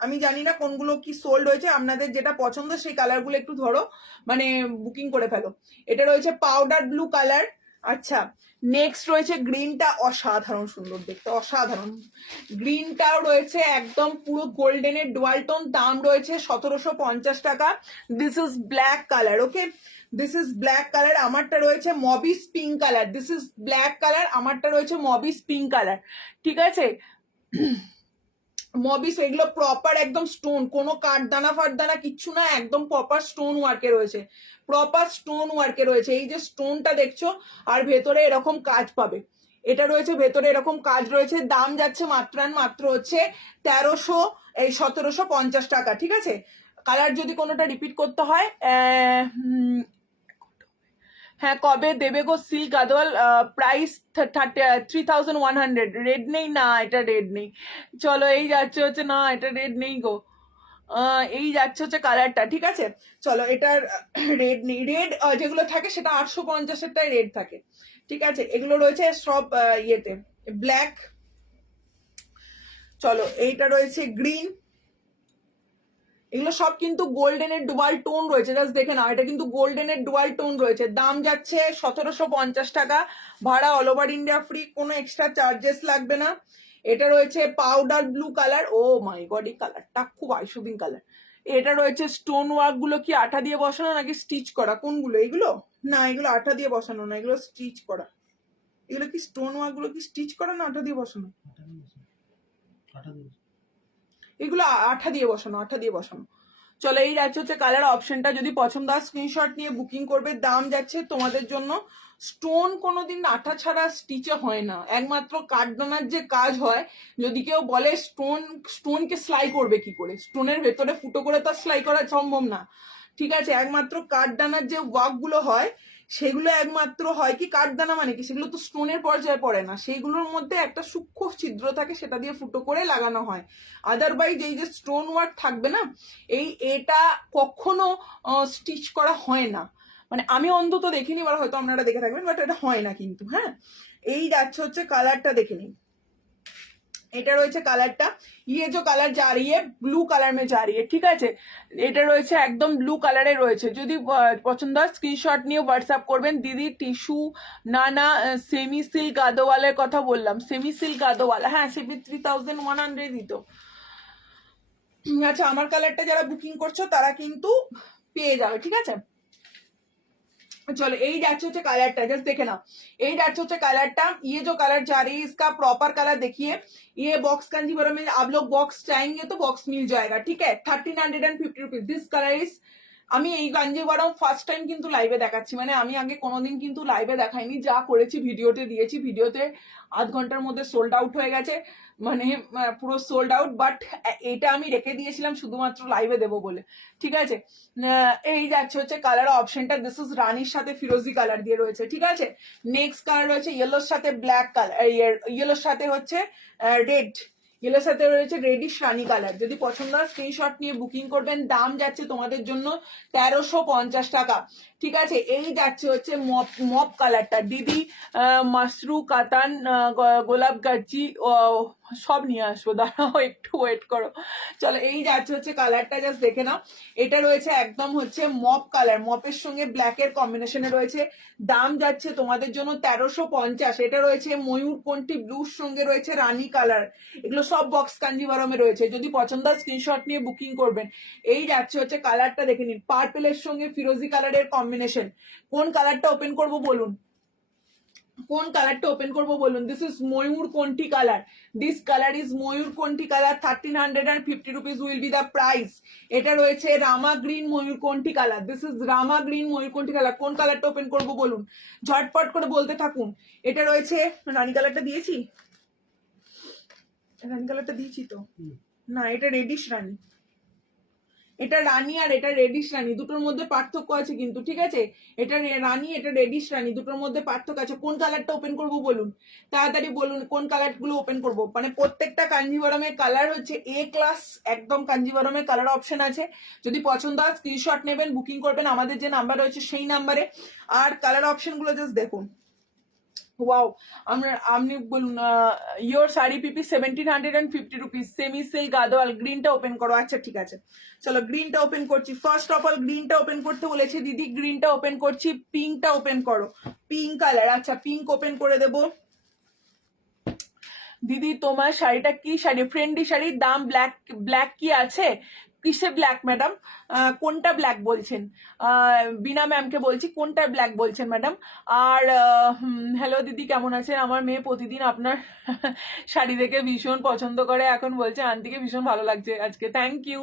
আমি জানি না কোনগুলো কি সোল্ড হয়েছে, আপনাদের যেটা পছন্দ সেই কালারগুলো একটু ধরো মানে বুকিং করে ফেলো। এটা রয়েছে পাউডার ব্লু কালার। আচ্ছা, নেক্সট রয়েছে গ্রিনটা, অসাধারণ সুন্দর দেখতে, অসাধারণ। গ্রিনটাও রয়েছে একদম পুরো গোল্ডেনের ডুয়াল টোন, দাম রয়েছে 1750 টাকা। This is black colour, okay, this is black colour. আমারটা রয়েছে mauvish pink colour, this is black colour, আমারটা রয়েছে মবিস পিঙ্ক কালার, ঠিক আছে। মবিস এগুলো প্রপার একদম স্টোন, কোনো কাঠদানা ফাটদানা কিচ্ছু না, একদম প্রপার স্টোন ওয়ার্কে রয়েছে, প্রপার স্টোন ওয়ার্কে রয়েছে। এই যে স্টোনটা দেখছো আর ভেতরে এরকম কাজ পাবে, এটা রয়েছে ভেতরে এরকম কাজ রয়েছে। দাম যাচ্ছে মাত্র হচ্ছে 1750 টাকা, ঠিক আছে। কালার যদি কোনোটা রিপিট করতে হয় হ্যাঁ, কবে দেবে গো সিল্ক গাদোয়াল? প্রাইস 3100। রেড নেই না, এটা রেড নেই। চলো এই যাচ্ছে হচ্ছে, না এটা রেড নেই গো, এই যাচ্ছে হচ্ছে কালারটা, ঠিক আছে। চলো এটার রেড নেই, রেড যেগুলো থাকে সেটা 850-এরটাই রেড থাকে, ঠিক আছে। এগুলো রয়েছে সব ইয়েতে ব্ল্যাক। চলো এইটা রয়েছে গ্রিন, এগুলো সব কিন্তু গোল্ডেনের ডুয়াল টোন রয়েছে, জাস্ট দেখে নাও, এটা কিন্তু গোল্ডেনের ডুয়াল টোন রয়েছে। দাম যাচ্ছে 1750 টাকা, ভাড়া অল ওভার ইন্ডিয়া ফ্রি, কোনো এক্সট্রা চার্জেস লাগবে না। এটা রয়েছে powder blue colour, oh my god এই কালারটা খুব আইসুদিন কালার। এটা রয়েছে স্টোন ওয়ার্ক গুলো কি আঠা দিয়ে বসানো নাকি স্টিচ করা, কোনগুলো এগুলো? না এগুলো আঠা দিয়ে বসানো না, এগুলো স্টিচ করা। এগুলো কি স্টোন ওয়ার্ক গুলো কি স্টিচ করা না আঠা দিয়ে বসানো? এগুলো আঠা দিয়ে বসানো, আঠা দিয়ে বসানো। চলো এই যাচ্ছে হচ্ছে কালার অপশনটা, যদি পছন্দ হয় স্ক্রিনশট নিয়ে বুকিং করবে। দাম যাচ্ছে তোমাদের জন্য, স্টোন কোনোদিন আঠা ছাড়া স্টিচে হয় না, একমাত্র কাঠদানার যে কাজ হয়। যদি কেউ বলে স্টোনকে সেলাই করবে কি করে, স্টোনের ভেতরে ফুটো করে তো সেলাই করা সম্ভব না, ঠিক আছে। একমাত্র কাঠদানার যে ওয়ার্ক গুলো হয় সেগুলো একমাত্র হয় কি, কাঠদানা মানে কি, সেগুলো তো স্টোনের পর্যায়ে পড়ে না, সেইগুলোর মধ্যে একটা সূক্ষ্ম ছিদ্র থাকে, সেটা দিয়ে ফুটো করে লাগানো হয়। আদারওয়াইজ এই যে স্টোন ওয়ার্ক থাকবে না, এটা কখনো স্টিচ করা হয় না, মানে আমি অন্তত দেখিনি, এবার হয়তো আপনারা দেখে থাকবেন, বাট এটা হয় না কিন্তু। হ্যাঁ, এই যাচ্ছে হচ্ছে কালারটা, দেখে নিন। এটা রয়েছে কালারটা, ये जो কালার যা रही है ব্লু কালার মে যা रही है, ঠিক আছে। এটা রয়েছে একদম ব্লু কালারে রয়েছে, যদি পছন্দ হয় স্ক্রিনশট নিয়ে হোয়াটসঅ্যাপ করবেন। দিদি টিস্যু না না, সেমি সিল্ক গাদোয়ালের কথা বললাম, সেমি সিল্ক গাদোয়ালা, হ্যাঁ 3100 দিত। আচ্ছা, আমার কালারটা যারা বুকিং করছো তারা কিন্তু পেয়ে যাবে, ঠিক আছে। चलो यही जाच्छे होच्छे कलरटा, जस्ट देखे ना, यही जाच्छे होच्छे कलरटा। ये जो कलर जा रही है इसका प्रॉपर कलर देखिए, ये बॉक्स कांजीवरम में आप लोग बॉक्स चाहेंगे तो बॉक्स मिल जाएगा, ठीक है। 1350 रुपीज दिस कलर इज। আমি এই কাঞ্জিভারম ফার্স্ট টাইম কিন্তু লাইভে দেখাচ্ছি, মানে আমি আগে কোনোদিন কিন্তু লাইভে দেখাইনি, যা করেছি ভিডিওতে দিয়েছি, ভিডিওতে আধ ঘন্টার মধ্যে সোল্ড আউট হয়ে গেছে, মানে পুরো সোল্ড আউট। বাট এটা আমি রেখে দিয়েছিলাম শুধুমাত্র লাইভে দেবো বলে, ঠিক আছে। এই যাচ্ছে হচ্ছে কালার অপশনটা, দিস ইজ রানির সাথে ফিরোজি কালার দিয়ে রয়েছে, ঠিক আছে। নেক্সট কালার রয়েছে ইয়েলোর সাথে ব্ল্যাক কালার, ইয়েলোর সাথে হচ্ছে রেড, ইয়েলোর সাথে রয়েছে রেডিশ রানি কালার। যদি পছন্দ হয় স্ক্রিনশট নিয়ে বুকিং করবেন। দাম যাচ্ছে তোমাদের জন্য 1350 টাকা, ঠিক আছে। এই যাচ্ছে হচ্ছে মপ কালারটা, দিদি মাসরু কাতান গোলাপ গাজি সব নিয়ে আসবো, দাঁড়াও একটু ওয়েট করো। চলো এই যাচ্ছে হচ্ছে কালারটা, জাস্ট দেখে নাও। এটা রয়েছে একদম হচ্ছে মপ কালার, মপের সঙ্গে ব্ল্যাকের কম্বিনেশনে রয়েছে। দাম যাচ্ছে তোমাদের জন্য 1350। এটা রয়েছে ময়ূর কোনটি ব্লুর সঙ্গে রয়েছে রানী কালার, এগুলো সব বক্স কাঞ্জিভারমে রয়েছে। যদি পছন্দ হয় স্ক্রিনশট নিয়ে বুকিং করবেন। এই যাচ্ছে হচ্ছে কালারটা, দেখে নিন, পার্পেলের সঙ্গে ফিরোজি কালারের কম্বিনেশন। কোন কালারটা ওপেন করব বলুন, কোন কালারটা ওপেন করব বলুন। দিস ইজ ময়ূর কোনটি কালার, দিস কালার ইজ ময়ূর কোনটি colour, 1350 rupees will be the price. এটা রয়েছে রামা গ্রিন ময়ূর কোনটি colour, this is Rama green ময়ূর কোনটি কালার। কোন কালারটা ওপেন করব বলুন, ঝটপট করে বলতে থাকুন। এটা রয়েছে রানী কালারটা দিয়েছি, রানী কালারটা দিয়েছি তো না, এটা রেডিশ রানী, এটা রানী আর এটা রেডিশ রানী, দুটোর মধ্যে পার্থক্য আছে কিন্তু, ঠিক আছে। এটা রানী, এটা রেডিশ রানী, দুটোর মধ্যে পার্থক্য আছে। কোন কালারটা ওপেন করব বলুন, তাড়াতাড়ি বলুন কোন কালার গুলো ওপেন করব। মানে প্রত্যেকটা কাঞ্জিভারমের কালার হচ্ছে এ ক্লাস, একদম কাঞ্জিভারমের কালার অপশন আছে। যদি পছন্দ হয় স্ক্রিনশট নেবেন, বুকিং করবেন আমাদের যে নাম্বার রয়েছে সেই নাম্বারে। আর কালার অপশন গুলো জাস্ট দেখুন, ওয়াও, আপনি বলুন your sari PP 1750 rupees, semi silk Gadwal. গ্রিনটা ওপেন করো। আচ্ছা ঠিক আছে, চলো গ্রিনটা ওপেন করছি। ফার্স্ট অফ অল গ্রিনটা ওপেন করতে বলেছি দিদি, গ্রিনটা ওপেন করছি। পিঙ্কটা ওপেন করো, পিঙ্ক কালার। আচ্ছা পিঙ্ক ওপেন করে দেবো। দিদি তোমার শাড়িটা কি শাড়ি? ফ্রেন্ডলি শাড়ি, দাম ব্ল্যাক। ব্ল্যাক কি আছে? কিসে ব্ল্যাক ম্যাডাম? কোনটা ব্ল্যাক বলছেন? বিনা ম্যামকে বলছি, কোনটা ব্ল্যাক বলছেন ম্যাডাম? আর হ্যালো দিদি, কেমন আছেন? আমার মেয়ে প্রতিদিন আপনার শাড়ি দেখে ভীষণ পছন্দ করে, এখন বলছে আন্টিকে ভীষণ ভালো লাগছে আজকে। Thank you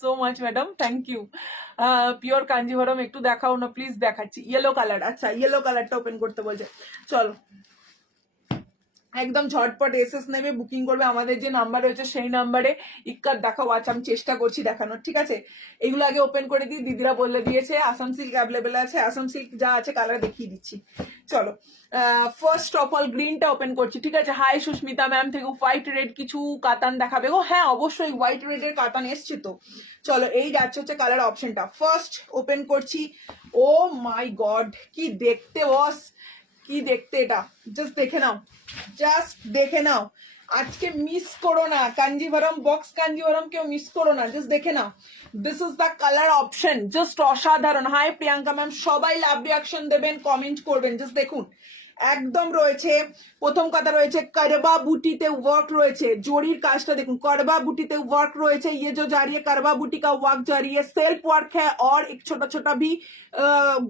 so much madam, thank you. Pure Kanjivaram একটু দেখাও না প্লিজ। দেখাচ্ছি। Yellow colour. আচ্ছা ইয়েলো কালারটা ওপেন করতে বলছে, চলো একদম ঝটপট এসএস নেবে, বুকিং করবে আমাদের যে নাম্বার রয়েছে সেই নাম্বারে। ইক্কাত দেখাও। আচ্ছা আমি চেষ্টা করছি দেখানোর, ঠিক আছে? এগুলো আগে ওপেন করে দিই, দিদিরা বলে দিয়েছে আসাম সিল্ক অ্যাভেলেবেল আছে। আসাম সিল্ক যা আছে কালার দেখিয়ে দিচ্ছি। চলো ফার্স্ট অফ অল গ্রিনটা ওপেন করছি, ঠিক আছে? হাই সুস্মিতা ম্যাম থেকে হোয়াইট রেড কিছু কাতান দেখাবে গো? হ্যাঁ অবশ্যই, হোয়াইট রেডের কাতান এসছে তো। চলো এই যাচ্ছে হচ্ছে কালার অপশনটা। ফার্স্ট ওপেন করছি। ও মাই গড, কি দেখতে বস, কি দেখতে! এটা জাস্ট দেখে নাও, জাস্ট দেখে নাও। আজকে মিস করো না কাঞ্জিভরম বক্স, কাঞ্জিভরম কেউ মিস করো না, জাস্ট দেখে নাও। This is the colour option, just অসাধারণ। হাই প্রিয়াঙ্কা ম্যাম, সবাই লাভ রিয়াকশন দেবেন, কমেন্ট করবেন। জাস্ট দেখুন একদম রয়েছে। প্রথম কথা রয়েছে করবা বুটিতে ওয়ার্ক রয়েছে, জরির কাজটা দেখুন, करवा बूटी ते वर्क रहे। ये जो जा रही है करवा बूटी का वर्क जा रही है, सेल्फ वर्क है और एक छोटा छोटा भी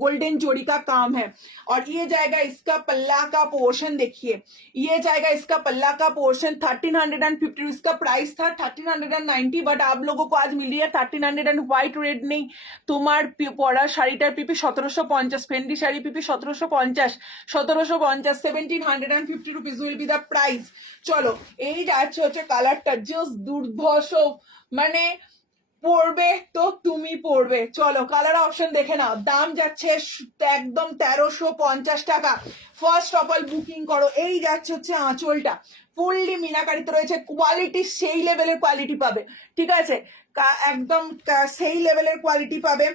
गोल्डन जोड़ी का काम है। और ये जाएगा इसका पल्ला का पोर्शन, देखिए ये जाएगा इसका पल्ला का पोर्शन 1350। इसका प्राइस था 1390, बट आप लोगों को आज मिली है 1300। व्हाइट रेड नहीं, তোমার পরা শাড়িটার P P 1750, Fendi sari PP 1750, 1750 rupees will be the price. চলো এই যাচ্ছে হচ্ছে কালারটা, জাস্ট দুর্ধর্ষ, মানে পড়বে তো তুমি পড়বে। চলো কালার অপশন দেখে নাও। দাম যাচ্ছে একদম 1350 টাকা। ফার্স্ট অফ অল বুকিং করো। এই যাচ্ছে হচ্ছে আঁচলটা, ফুললি মিনাকারিতে রয়েছে, কোয়ালিটি সেই লেভেলের কোয়ালিটি পাবে, ঠিক আছে? একদম সেই লেভেলের কোয়ালিটি পাবে।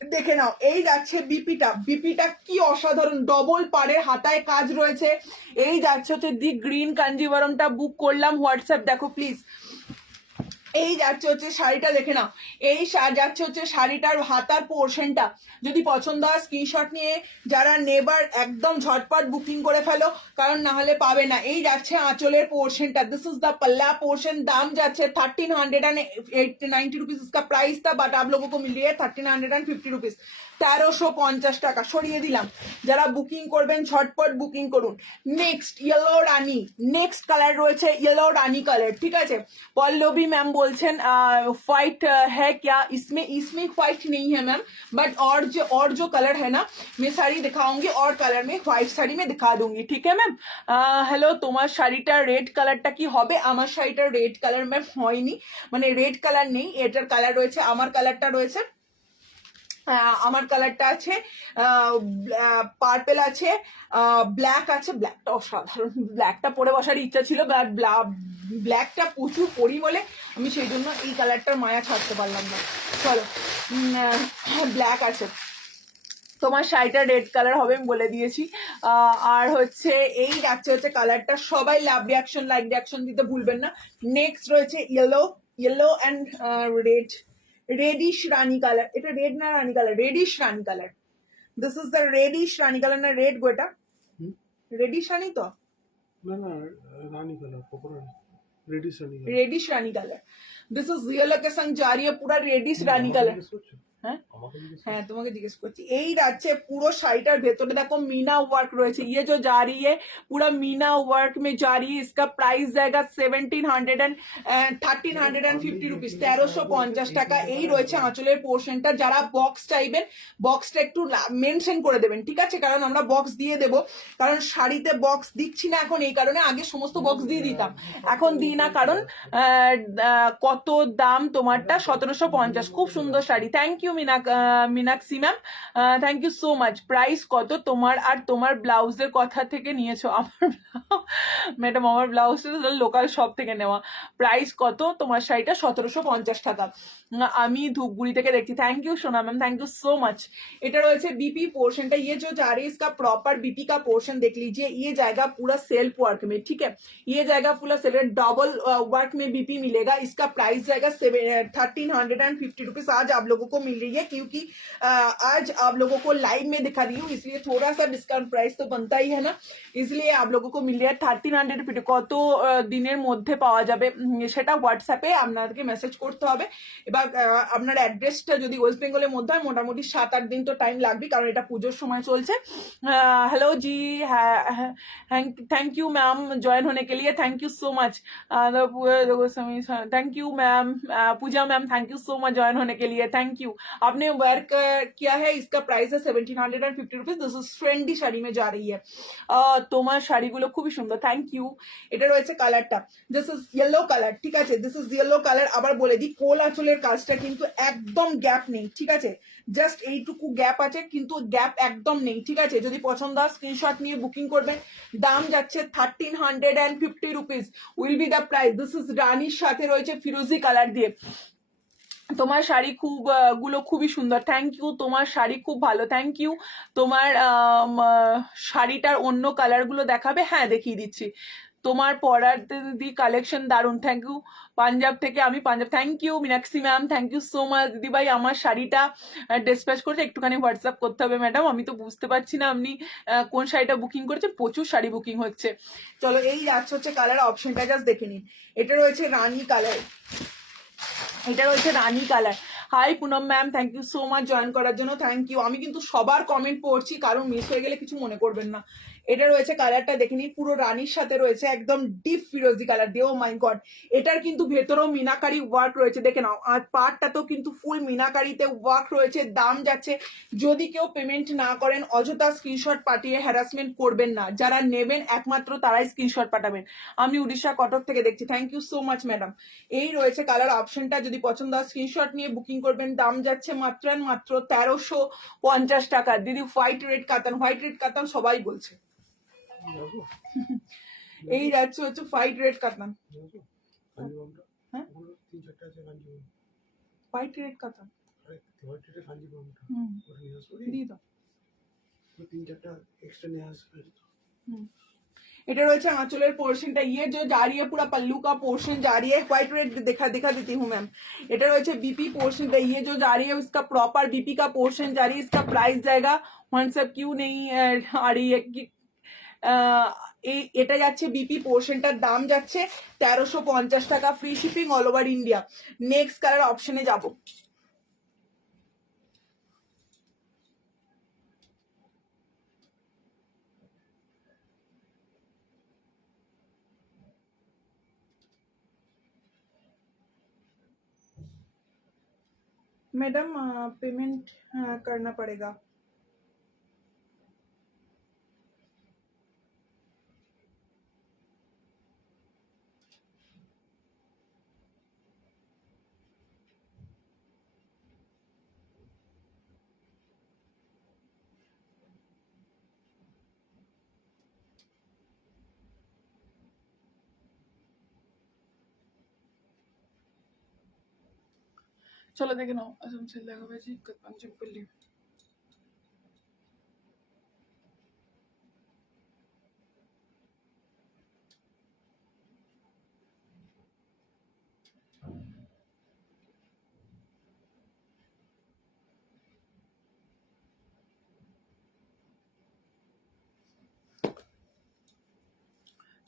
দেখে নাও এই যাচ্ছে বিপিটা, বিপিটা কি অসাধারণ, ডবল পাড়ের হাতায় কাজ রয়েছে। এই যাচ্ছে হচ্ছে দি গ্রিন কাঞ্জিভরমটা বুক করলাম, হোয়াটসঅ্যাপ দেখো প্লিজ। এই যাচ্ছে হচ্ছে শাড়িটা দেখে নাও, এই যাচ্ছে হচ্ছে শাড়িটার হাতার পোর্শনটা। যদি পছন্দ হয় স্ক্রিনশট নিয়ে যারা নেবার একদম ঝটপট বুকিং করে ফেলো, কারণ না হলে পাবে না। এই যাচ্ছে আঁচলের পোর্শনটা, দিস इज द पल्ला पोर्शन। दाम যাচ্ছে 1390 रुपीज इसका प्राइस था, बट आप लोगों को मिल रही है 1350 रुपीज, 1350 টাকা। সরিয়ে দিলাম। যারা বুকিং করবেন ঝটপট বুকিং করুন। নেক্সট ইয়েলো রানী, নেক্সট কালার রয়েছে ইয়েলো রানী কালার, ঠিক আছে? পল্লবী मैम बोलছেন व्हाइट है क्या? इसमें व्हाइट नहीं है मैम, बट और जो कलर है ना, मैं साड़ी दिखाऊंगी और कलर में व्हाइट साड़ी में दिखा दूंगी, ठीक है मैम? হ্যালো, তোমার শাড়িটা রেড কালারটা কি হবে? আমার শাড়িটা রেড কালার ম্যাম হয়নি, মানে রেড কালার নেই, এটার কালার রয়েছে, আমার কালারটা রয়েছে, আমার কালারটা আছে পার্পেল আছে, ব্ল্যাক আছে। ব্ল্যাকটা অসাধারণ, ব্ল্যাকটা পরে বসার ইচ্ছা ছিল, বাট ব্ল্যাকটা প্রচুর পরি বলে আমি সেই জন্য এই কালারটার মায়া ছাড়তে পারলাম না। চলো ব্ল্যাক আছে। তোমার শাড়িটা রেড কালার হবে আমি বলে দিয়েছি। আর হচ্ছে এই যাচ্ছে হচ্ছে কালারটা, সবাই লাভ রিয়াকশন লাইক রিয়াকশন দিতে ভুলবেন না। নেক্সট রয়েছে yellow, yellow and red, reddish rani colour. এটা রেড না rani colour, reddish rani colour. This is the reddish rani colour, না রেড গো? এটা রেডিশ রানী তো না না, রানী কালার পকোড়া, reddish rani colour, reddish rani colour. This is yellow के संग जा रही है पूरा रेडिश रानी कलर। হ্যাঁ হ্যাঁ তোমাকে জিজ্ঞেস করছি। এই যাচ্ছে পুরো শাড়িটার ভেতরে দেখো মিনা ওয়ার্ক রয়েছে, ये जो जा रही है पूरा मीना वर्क में जा रही है। इसका प्राइस जाएगा 1350 रुपीज, 1350 টাকা। এই রয়েছে আঁচলের পোর্শনটা। যারা বক্স চাইবেন বক্সটা একটু মেনশন করে দেবেন, ঠিক আছে? কারণ আমরা বক্স দিয়ে দেব, কারণ শাড়িতে বক্স দিচ্ছি না এখন, এই কারণে আগে সমস্ত বক্স দিয়ে দিতাম, এখন দিই না। কারণ কত দাম তোমারটা? 1750। খুব সুন্দর শাড়ি, thank you Meena Meenakshi ma'am, thank you so much. Price কত তোমার আর তোমার ব্লাউজের কথা থেকে নিয়েছো? আমার ম্যাডাম আমার ব্লাউজটা লোকাল শপ থেকে নেওয়া। প্রাইস কত তোমার শাড়িটা? 1750 টাকা। আমি ধূপগুড়ি থেকে দেখছি। থ্যাংক ইউ সোনা ma'am, thank you so much. এটা রয়েছে बीपी पोर्शन টা, ये जो जा रही है इसका प्रॉपर बीपी का पोर्शन देख लीजिए, ये जाएगा पूरा सेल्फ वर्क में, ठीक है, ये जाएगा पूरा सेल्फ डबल वर्क में बीपी मिलेगा। इसका प्राइस जाएगा 1350 रुपीज। आज आप लोगों को मिल रही है क्योंकि आज आप लोगों को लाइव में दिखा रही हूँ, इसलिए थोड़ा सा डिस्काउंट प्राइस तो बनता ही है ना, इसलिए आप लोगों को मिल रही है 1300 रुपीज। কত দিনের মধ্যে পাওয়া যাবে সেটা হোয়াটসঅ্যাপে আপনাদেরকে মেসেজ করতে হবে। এবার আপনার অ্যাড্রেসটা যদি ওয়েস্ট বেঙ্গলের মধ্যে হয় মোটামুটি 7-8 দিন তো টাইম লাগবে, কারণ এটা পুজোর সময় চলছে। Hello ji, thank you ma'am join होने के लिए, thank you so much. Thank you ma'am Puja ma'am, thank you so much join होने के लिए, थैंक यू। आपने वर्क किया है, इसका प्राइस है 1750 rupees. This is trendy sari में जा रही है। তোমার শাড়িগুলো খুবই সুন্দর, থ্যাংক ইউ। এটা রয়েছে কালারটা, দিস ইজ ইয়েলো কালার, ঠিক আছে, দিস ইজ ইয়েলো কালার। আবার বলে দিই কোল আঁচলের কাজটা কিন্তু একদম গ্যাপ নেই, ঠিক আছে, জাস্ট এইটুকু গ্যাপ আছে কিন্তু গ্যাপ একদম নেই, ঠিক আছে। যদি পছন্দ হয় স্ক্রিনশট নিয়ে বুকিং করবেন। দাম যাচ্ছে 1350 rupees, will be the price. This is রানীর সাথে রয়েছে ফিরোজি কালার দিয়ে। তোমার শাড়ি গুলো খুবই সুন্দর, থ্যাংক ইউ। তোমার শাড়ি খুব ভালো, থ্যাংক ইউ। তোমার শাড়িটার অন্য কালার গুলো দেখাবে? হ্যাঁ দেখিয়ে দিচ্ছি। তোমার পরার দি কালেকশন দারুন, থ্যাংক ইউ। পাঞ্জাব থেকে, আমি Punjab, thank you Meenakshi ma'am, thank you so much. দিদি ভাই আমার শাড়িটা ডিসপ্যাচ করছে, একটুখানি হোয়াটসঅ্যাপ করতে হবে ম্যাডাম, আমি তো বুঝতে পারছি না আপনি কোন শাড়িটা বুকিং করেছেন, প্রচুর শাড়ি বুকিং হচ্ছে। চলো এই যাচ্ছে হচ্ছে কালার অপশনটা, জাস্ট দেখে নিন। এটা রয়েছে রানী কালার, এটা রয়েছে rani colour. Hi Poonam ma'am, thank you so much join করার জন্য, থ্যাংক ইউ। আমি কিন্তু সবার কমেন্ট পড়ছি, কারণ মিস হয়ে গেলে কিছু মনে করবেন না। এটা রয়েছে কালারটা দেখে নিন, পুরো রানীর সাথে রয়েছে একদম ডিপ ফিরোজি কালার দিয়ে। ও মাই গড, এটার কিন্তু ভেতরেও মিনাকারি ওয়ার্ক রয়েছে, দেখে নাও। আর পার্টটাতেও কিন্তু ফুল মিনাকারিতে ওয়ার্ক রয়েছে। দাম যাচ্ছে, যদি কেউ পেমেন্ট না করেন অযথা স্ক্রিনশট পাঠিয়ে হ্যারাসমেন্ট করবেন না, যারা নেবেন একমাত্র তারাই স্ক্রিনশট পাঠাবেন। আমি উড়িষ্যা কটক থেকে দেখছি, thank you so much madam. এই রয়েছে কালার অপশনটা, যদি পছন্দ হয় স্ক্রিনশট নিয়ে বুকিং করবেন। দাম যাচ্ছে মাত্র 1350 টাকা। দিদি হোয়াইট রেড কাতান, হোয়াইট রেড কাতান সবাই বলছে। এই যাচ্ছে হচ্ছে হোয়াইট রেড কাতান, হ্যাঁ হোয়াইট রেড কাতান দিয়ে দাও। এটা রয়েছে आंचलेर पोर्शनটা, ये जो जा रही है पूरा पल्लू का पोर्शन जा रही है। व्हाइट रेड दिखा देती हूँ मैम। এটা রয়েছে बीपी पोर्शनটা, ये जो जा रही है उसका प्रॉपर बीपी का पोर्शन जा रही है। इसका प्राइस जाएगा, व्हाट्सएप क्यों नहीं आ रही है कि এটা যাচ্ছে बीपी পোর্শনটার দাম যাচ্ছে 1350 টাকা, free shipping all over India. Next colour অপশনে যাব। मैडम पेमेंट करना पड़ेगा। চলো দেখে নাও, আসানসোল দেখাবেছি পাঞ্জাবপল্লী।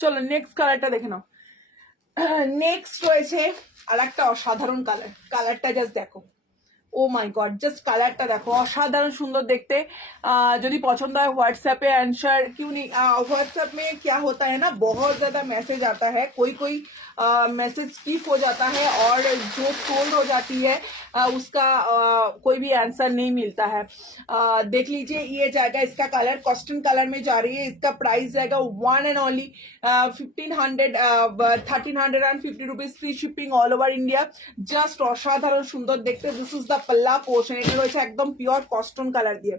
চলো নেক্সট কালারটা দেখে নাও। নেক্সট রয়েছে আর একটা অসাধারণ কালার, কালারটা জাস্ট দেখো। ও মাই गॉड, जस्ट কালারটা দেখো, অসাধারণ সুন্দর দেখতে। যদি পছন্দ হয় व्हाट्सएप पे आंसर क्यों नहीं, व्हाट्सएप में क्या होता है ना, बहुत ज्यादा मैसेज आता है, कोई मैसेज स्किप हो जाता है और जो सोल्ड हो जाती है उसका कोई भी आंसर नहीं मिलता है। देख लीजिए, ये जाएगा, इसका कलर कॉस्टन कलर में जा रही है। इसका प्राइस जाएगा 1 and only 1350 rupees, free shipping all over India. Just অসাধারণ সুন্দর দেখতে। দিস ইজ দ্য পাল্লা পোর্শন, এটা রয়েছে একদম পিওর কস্টন কালার দিয়ে,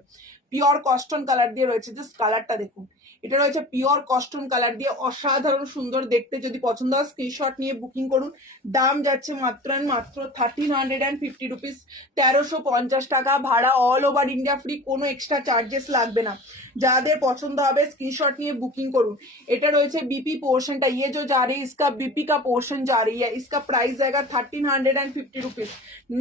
পিওর কস্টন কালার দিয়ে রয়েছে। জাস্ট কালারটা দেখুন, এটা রয়েছে পিওর কস্টন কালার দিয়ে, অসাধারণ সুন্দর দেখতে। যদি পছন্দ হয় স্ক্রিনশট নিয়ে বুকিং করুন। দাম যাচ্ছে মাত্র 1350 রুপিস, 1350 টাকা ভাড়া, অল ওভার ইন্ডিয়া ফ্রি, কোনো এক্সট্রা চার্জেস লাগবে না। যাদের পছন্দ হবে স্ক্রিনशॉट নিয়ে বুকিং করুন। এটা রয়েছে बीपी पोर्शनটা, ये जो जा रही है इसका बीपी का पोर्शन जा रही है, इसका प्राइस जाएगा 1350 रुपीज।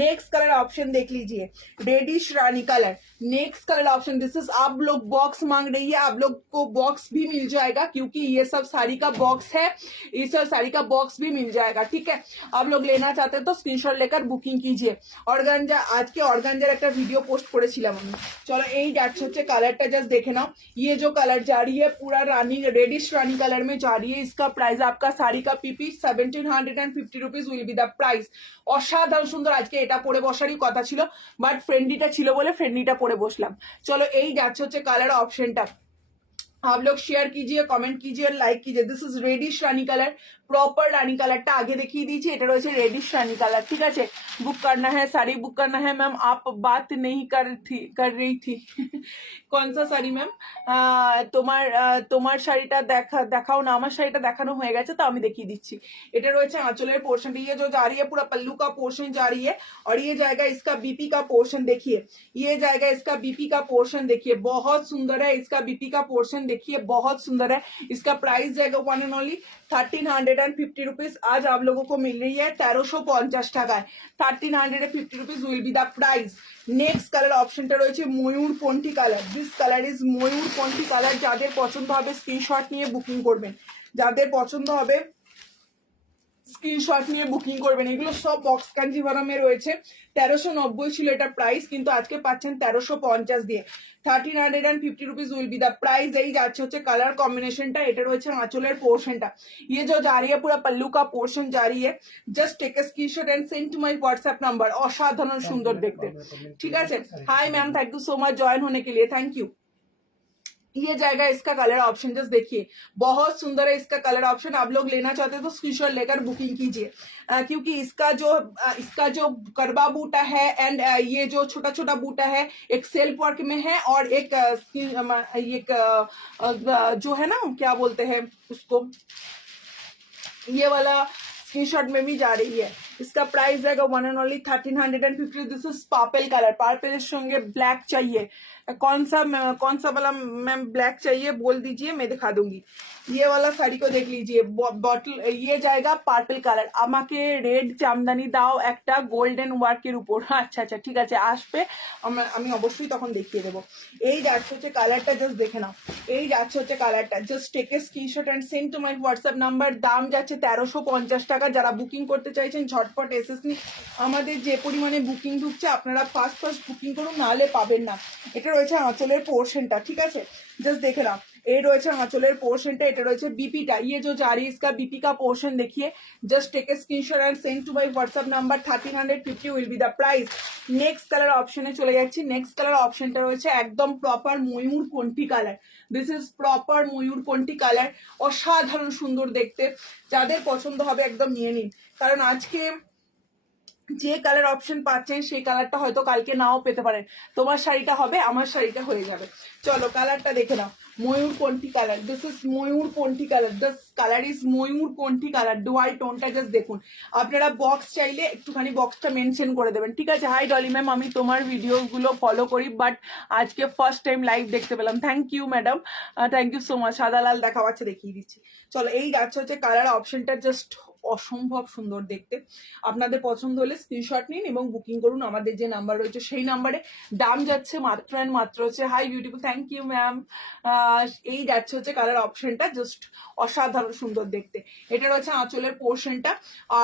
नेक्स्ट कलर ऑप्शन देख लीजिए, reddish rani colour. Next colour option, this is, आप लोग बॉक्स मांग रही है, आप लोग को बॉक्स भी मिल जाएगा क्योंकि ये सब साड़ी का बॉक्स है, इस साड़ी का बॉक्स भी मिल जाएगा। ठीक है, आप लोग लेना चाहते हैं तो स्क्रीनशॉट लेकर बुकिंग कीजिए। অর্গানজা, আজকে অর্গানজার একটা ভিডিও পোস্ট করেছিলাম আমি। চলো এই যাচ্ছে হচ্ছে কালারটা, জাস্ট দেখে নাও। ये जो कलर जा रही है पूरा रानी रेडिश रानी कलर में जा रही है। इसका प्राइस आपका साड़ी का PP 1750 rupees will be the price. অসাধারণ সুন্দর, আজকে এটা পরে বসারই কথা ছিল বাট ফ্রেন্ডিটা ছিল বলে ফ্রেন্ডিটা পরে বসলাম। চলো এই যাচ্ছে হচ্ছে কালার অপশনটা, आप लोग शेयर कीजिए, कमेंट कीजिए, लाइक कीजिए। This is reddish rani colour, proper rani कलरটা আগে দেখিয়ে দিয়েছি। এটা রয়েছে রেডিশ রানী কালার। ঠিক আছে, বুক करना है साड़ी बुक करना है मैम, आप बात नहीं कर रही थी कौन सा শাড়ি ম্যাম? তোমার শাড়িটা দেখাও না, আমার শাড়িটা দেখানো হয়ে গেছে তো আমি দেখিয়ে দিচ্ছি। এটা রয়েছে আঁচলের পোর্শন, ये जो जा रही है पूरा पल्लू का पोर्शन जा रही है और ये जाएगा इसका बीपी का पोर्शन। देखिए ये जाएगा इसका बीपी का पोर्शन, देखिए बहुत सुंदर है इसका बीपी का पोर्शन, देखिए बहुत सुंदर है। इसका प्राइस जाएगा 1 एंड ओनली 1350 रुपीज। आज आप लोगों को मिल रही है 1350 টাকায়, 1350 rupees will be the price. Next colour অপশনটা রয়েছে ময়ূরপন্থী কালার। দিস কালার ইজ ময়ূরপন্থী কালার। যাদের পছন্দ হবে স্ক্রিনশট নিয়ে বুকিং করবেন, যাদের পছন্দ হবে স্ক্রিনশট নিয়ে বুকিং করবেন। এগুলো সব বক্স কাঞ্জিভারামে রয়েছে। 1390 ছিল এটা প্রাইস, কিন্তু আজকে পাচ্ছেন 1350 দিয়ে। 1350 rupees will be the price. এই যাচ্ছে হচ্ছে কালার কম্বিনেশনটা, এটা রয়েছে আঁচলের পোর্শনটা। ये जो जा रही है पूरा पल्लू का पोर्शन जा रही है। Just take a screenshot and send to my WhatsApp number. অসাধারণ সুন্দর দেখতে। ঠিক আছে, hi ma'am, thank you so much join होने के लिए, थैंक यू। ये जाएगा इसका कलर ऑप्शन, जस्ट देखिए बहुत सुंदर है इसका कलर ऑप्शन। आप लोग लेना चाहते हैं तो स्क्रीनशॉट लेकर बुकिंग कीजिए, क्योंकि इसका जो करवा बूटा है एंड ये जो छोटा छोटा बूटा है एक सेल्फ वर्क में है और एक जो है ना क्या बोलते हैं उसको, ये वाला स्क्रीनशॉट में भी जा रही है। इसका प्राइस रहेगा 1 and only 1350। This is purple colour, purple संगे ब्लैक चाहिए, कौन सा वाला मैम ब्लैक चाहिए बोल दीजिए, मैं दिखा दूंगी। ये वाला साड़ी को देख लीजिए, बॉटल, ये जाएगा पार्पल কালার। আমাকে রেড জামদানি দাও একটা গোল্ডেন ওয়ার্কের উপর। আচ্ছা আচ্ছা ঠিক আছে, আসবে, আমি অবশ্যই তখন দেখিয়ে দেবো। এই যাচ্ছে হচ্ছে কালারটা, জাস্ট দেখে নাও। এই যাচ্ছে হচ্ছে কালারটা, just take a screenshot and send to my WhatsApp number. দাম যাচ্ছে 1350 টাকা। যারা বুকিং করতে চাইছেন ঝটপট এসএসনি, আমাদের যে পরিমাণে বুকিং ঢুকছে আপনারা ফার্স্ট বুকিং করুন, নাহলে পাবেন না। এটা রয়েছে আঁচলের পোর্শনটা। ঠিক আছে, জাস্ট দেখে নাও। ये রয়েছে আঁচলের পোর্শনটা, এটা রয়েছে বিপিটা। ये जो जा रही है इसका बीपी का पोर्शन देखिए। Just take a screenshot and send to my WhatsApp number. 1350 will be the price. Next colour অপশনে চলে যাচ্ছি। নেক্সট কালার অপশনটা রয়েছে একদম প্রপার ময়ূরপন্থী কালার। দিস ইজ প্রপার ময়ূরপন্থী কালার, অসাধারণ সুন্দর দেখতে। যাদের পছন্দ হবে একদম নিয়ে নিন, কারণ আজকে যে কালার অপশন পাচ্ছেন সেই কালারটা হয়তো কালকে নাও পেতে পারেন। তোমার শাড়িটা হবে, আমার শাড়িটা হয়ে যাবে। চলো কালারটা দেখে নাও, ময়ূরপন্থী কালার। দিস ইজ ময়ূরপন্থী কালার, দিস কালার ইজ ময়ূরপন্থী কালার। ডুয়াল টোনটা জাস্ট দেখুন। আপনারা বক্স চাইলে একটুখানি বক্সটা মেনশন করে দেবেন। ঠিক আছে, হাই ডলি ম্যাম, আমি তোমার ভিডিওগুলো ফলো করি বাট আজকে ফার্স্ট টাইম লাইভ দেখতে পেলাম। Thank you madam, thank you so much. সাদা লাল দেখা পাচ্ছে, দেখিয়ে দিচ্ছি। চলো এই যাচ্ছে হচ্ছে কালার অপশনটা, জাস্ট অসম্ভব সুন্দর দেখতে। আপনাদের পছন্দ হলে স্ক্রিনশট নিন এবং বুকিং করুন। আমাদের যে নাম্বার রয়েছে সেই নাম্বারে। দাম যাচ্ছে মাত্র অ্যান্ড মাত্র হচ্ছে, hi beautiful, thank you ma'am. এই যাচ্ছে হচ্ছে কালার অপশনটা, জাস্ট অসাধারণ সুন্দর দেখতে। এটা রয়েছে আঁচলের পোর্শনটা।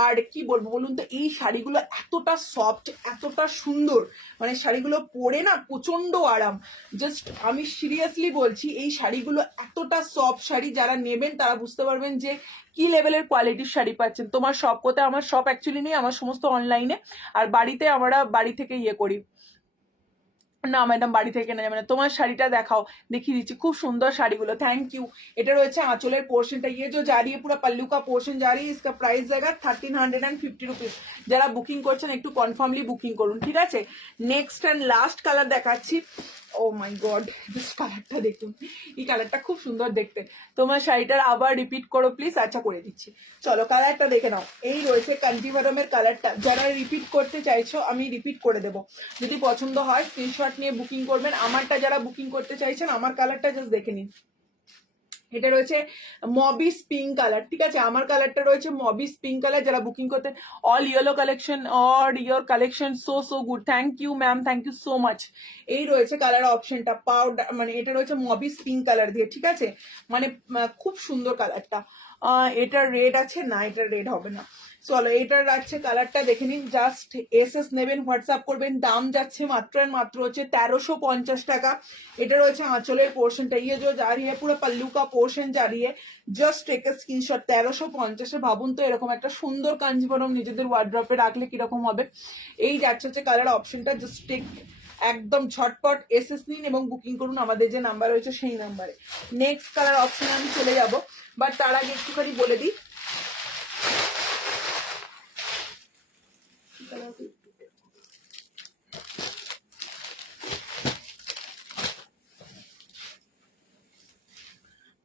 আর কি বলবো বলুন তো, এই শাড়িগুলো এতটা সফট, এতটা সুন্দর, মানে শাড়িগুলো পরে না প্রচন্ড আরাম। জাস্ট আমি সিরিয়াসলি বলছি, এই শাড়িগুলো এতটা সফট শাড়ি, যারা নেবেন তারা বুঝতে পারবেন যে কি লেভেলের কোয়ালিটির শাড়ি পাচ্ছেন। তোমার শপ কোথায়? আমার শপ অ্যাকচুয়ালি নেই, আমার সমস্ত অনলাইনে, আর বাড়িতে আমরা বাড়ি থেকে ইয়ে করি, না ম্যাডাম বাড়ি থেকে কেনা যাবে না, তোমার শাড়িটা দেখাও, দেখিয়ে দিচ্ছি, খুব সুন্দর শাড়িগুলো, থ্যাংক ইউ। এটা রয়েছে আঁচলের পোর্শনটা, ইয়ে जो जा रही है पूरा पल्लू का पोर्शन जा रही है, इसका प्राइस जाएगा 1350 रुপিস। যারা বুকিং করছেন একটু কনফার্মলি বুকিং করুন, ঠিক আছে। নেক্সট অ্যান্ড লাস্ট কালার দেখাচ্ছি। ও মাই গড, দিস কালারটা দেখুন, এই কালারটা খুব সুন্দর দেখতে। তোমার শাড়িটার আবার রিপিট করো প্লিজ। আচ্ছা করে দিচ্ছি, চলো কালারটা দেখে নাও। এই রয়েছে কাঞ্জিভারমের কালারটা, যারা রিপিট করতে চাইছো আমি রিপিট করে দেবো, যদি পছন্দ হয় স্ক্রিনশট নিয়ে বুকিং করবেন। আমারটা যারা বুকিং করতে চাইছেন আমার কালারটা জাস্ট দেখে নিন। এটা রয়েছে মবিস পিঙ্ক কালার, ঠিক আছে, আমার কালারটা রয়েছে মবিস পিঙ্ক কালার। যারা বুকিং করতে, all yellow collection or your collection so so good, thank you ma'am, thank you so much. এই রয়েছে কালার অপশনটা পাউডার, মানে এটা রয়েছে মবিস পিঙ্ক কালার দিয়ে, ঠিক আছে, মানে খুব সুন্দর কালারটা। এটা রেড আছে না, এটা রেড হবে না। চলো এটার আছে কালারটা দেখে নিন, জাস্ট এসএস নেবেন, হোয়াটসঅ্যাপ করবেন। দাম যাচ্ছে মাত্র আর মাত্র হচ্ছে 1350 টাকা। এটা রয়েছে আঁচলের পোর্শনটা, ইয়ে जो जा रही है पूरा पल्लू का पोर्शन जा रही है, জাস্ট টেক এ স্ক্রিনশট। 1350-এ ভাবুন তো এরকম একটা সুন্দর কাঞ্জিভরম নিজেদের ওয়ার্ড্রপে রাখলে কিরকম হবে। এই যাচ্ছে হচ্ছে কালার অপশনটা, জাস্ট টেক, একদম ঝটপট এসএস নিন এবং বুকিং করুন আমাদের যে নাম্বার রয়েছে সেই নাম্বারে। নেক্সট কালার অপশনে আমি চলে যাব, বাট তার আগে একটুখানি বলে দিই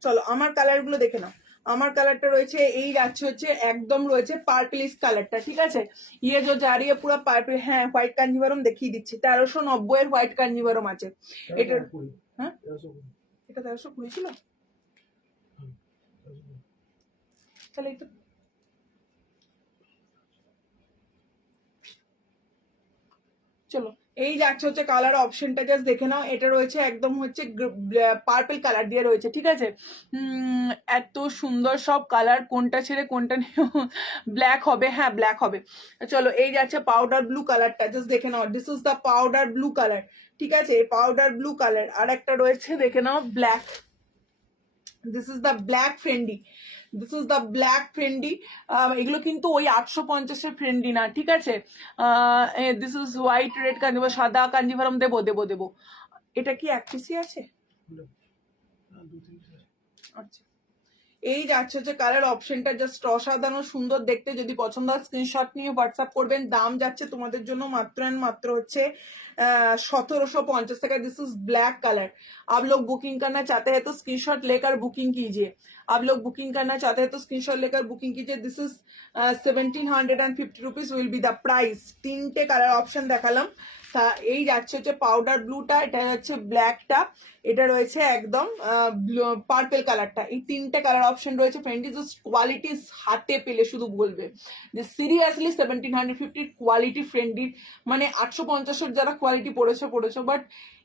চলো আমার কালার গুলো দেখে নাও। আমার কালারটা রয়েছে এই যাচ্ছে হচ্ছে একদম রয়েছে পার্পলিশ কালারটা, ঠিক আছে, ইয়ে जो जा रही है पूरा পার্পল। হ্যাঁ হোয়াইট কাঞ্জিভারম দেখিয়ে দিচ্ছি, 1390 এর হোয়াইট কাঞ্জিভারম আছে এটা। হ্যাঁ এটা 1320 ছিল, তাহলে এটা চলো এই যাচ্ছে হচ্ছে কালার অপশনটা, জাস্ট দেখে নাও। এটা রয়েছে একদম হচ্ছে পার্পল কালার দিয়ে রয়েছে, ঠিক আছে। এত সুন্দর সব কালার, কোনটা ছেড়ে কোনটা ব্ল্যাক হবে, হ্যাঁ ব্ল্যাক হবে। চলো এই যাচ্ছে পাউডার ব্লু কালারটা, জাস্ট দেখে নাও, this is the powder blue colour, ঠিক আছে, পাউডার ব্লু কালার। আর একটা রয়েছে দেখে নাও black, this is the black Fendi, this is the black Fendi. এগুলো কিন্তু ওই 850-এর ফ্রেন্ডি না, ঠিক আছে। This is white red Kanjeevaram, সাদা কাঞ্জিভারম দেবো দেবো দেবো। এটা কি এক পিসি আছে? আচ্ছা এই যাচ্ছে হচ্ছে কালার অপশনটা, জাস্ট অসাধারণ সুন্দর দেখতে। যদি পছন্দ হয় স্ক্রিনশট নিয়ে হোয়াটসঅ্যাপ করবেন। দাম যাচ্ছে তোমাদের জন্য মাত্র এন্ড মাত্র হচ্ছে 1750 টাকা। This is black colour. आप लोग बुकिंग करना चाहते हैं तो स्क्रीनशॉट लेकर बुकिंग कीजिए। आप लोग बुकिंग करना चाहते हैं तो स्क्रीनशॉट लेकर बुकिंग कीजिए। This is 1750 rupees will be the price. তিনটে কালার অপশন দেখালাম, তা এই যাচ্ছে হচ্ছে পাউডার ব্লুটা, এটা হচ্ছে ব্ল্যাকটা, এটা রয়েছে একদম পার্পল কালারটা। এই তিনটে কালার অপশন রয়েছে ফ্রেন্ডলি, জাস্ট কোয়ালিটি হাতে পেলে শুধু বলবে যে সিরিয়াসলি 1750 কোয়ালিটি ফ্রেন্ডলি, মানে 850-এর যারা কোয়ালিটি পড়েছো, বাট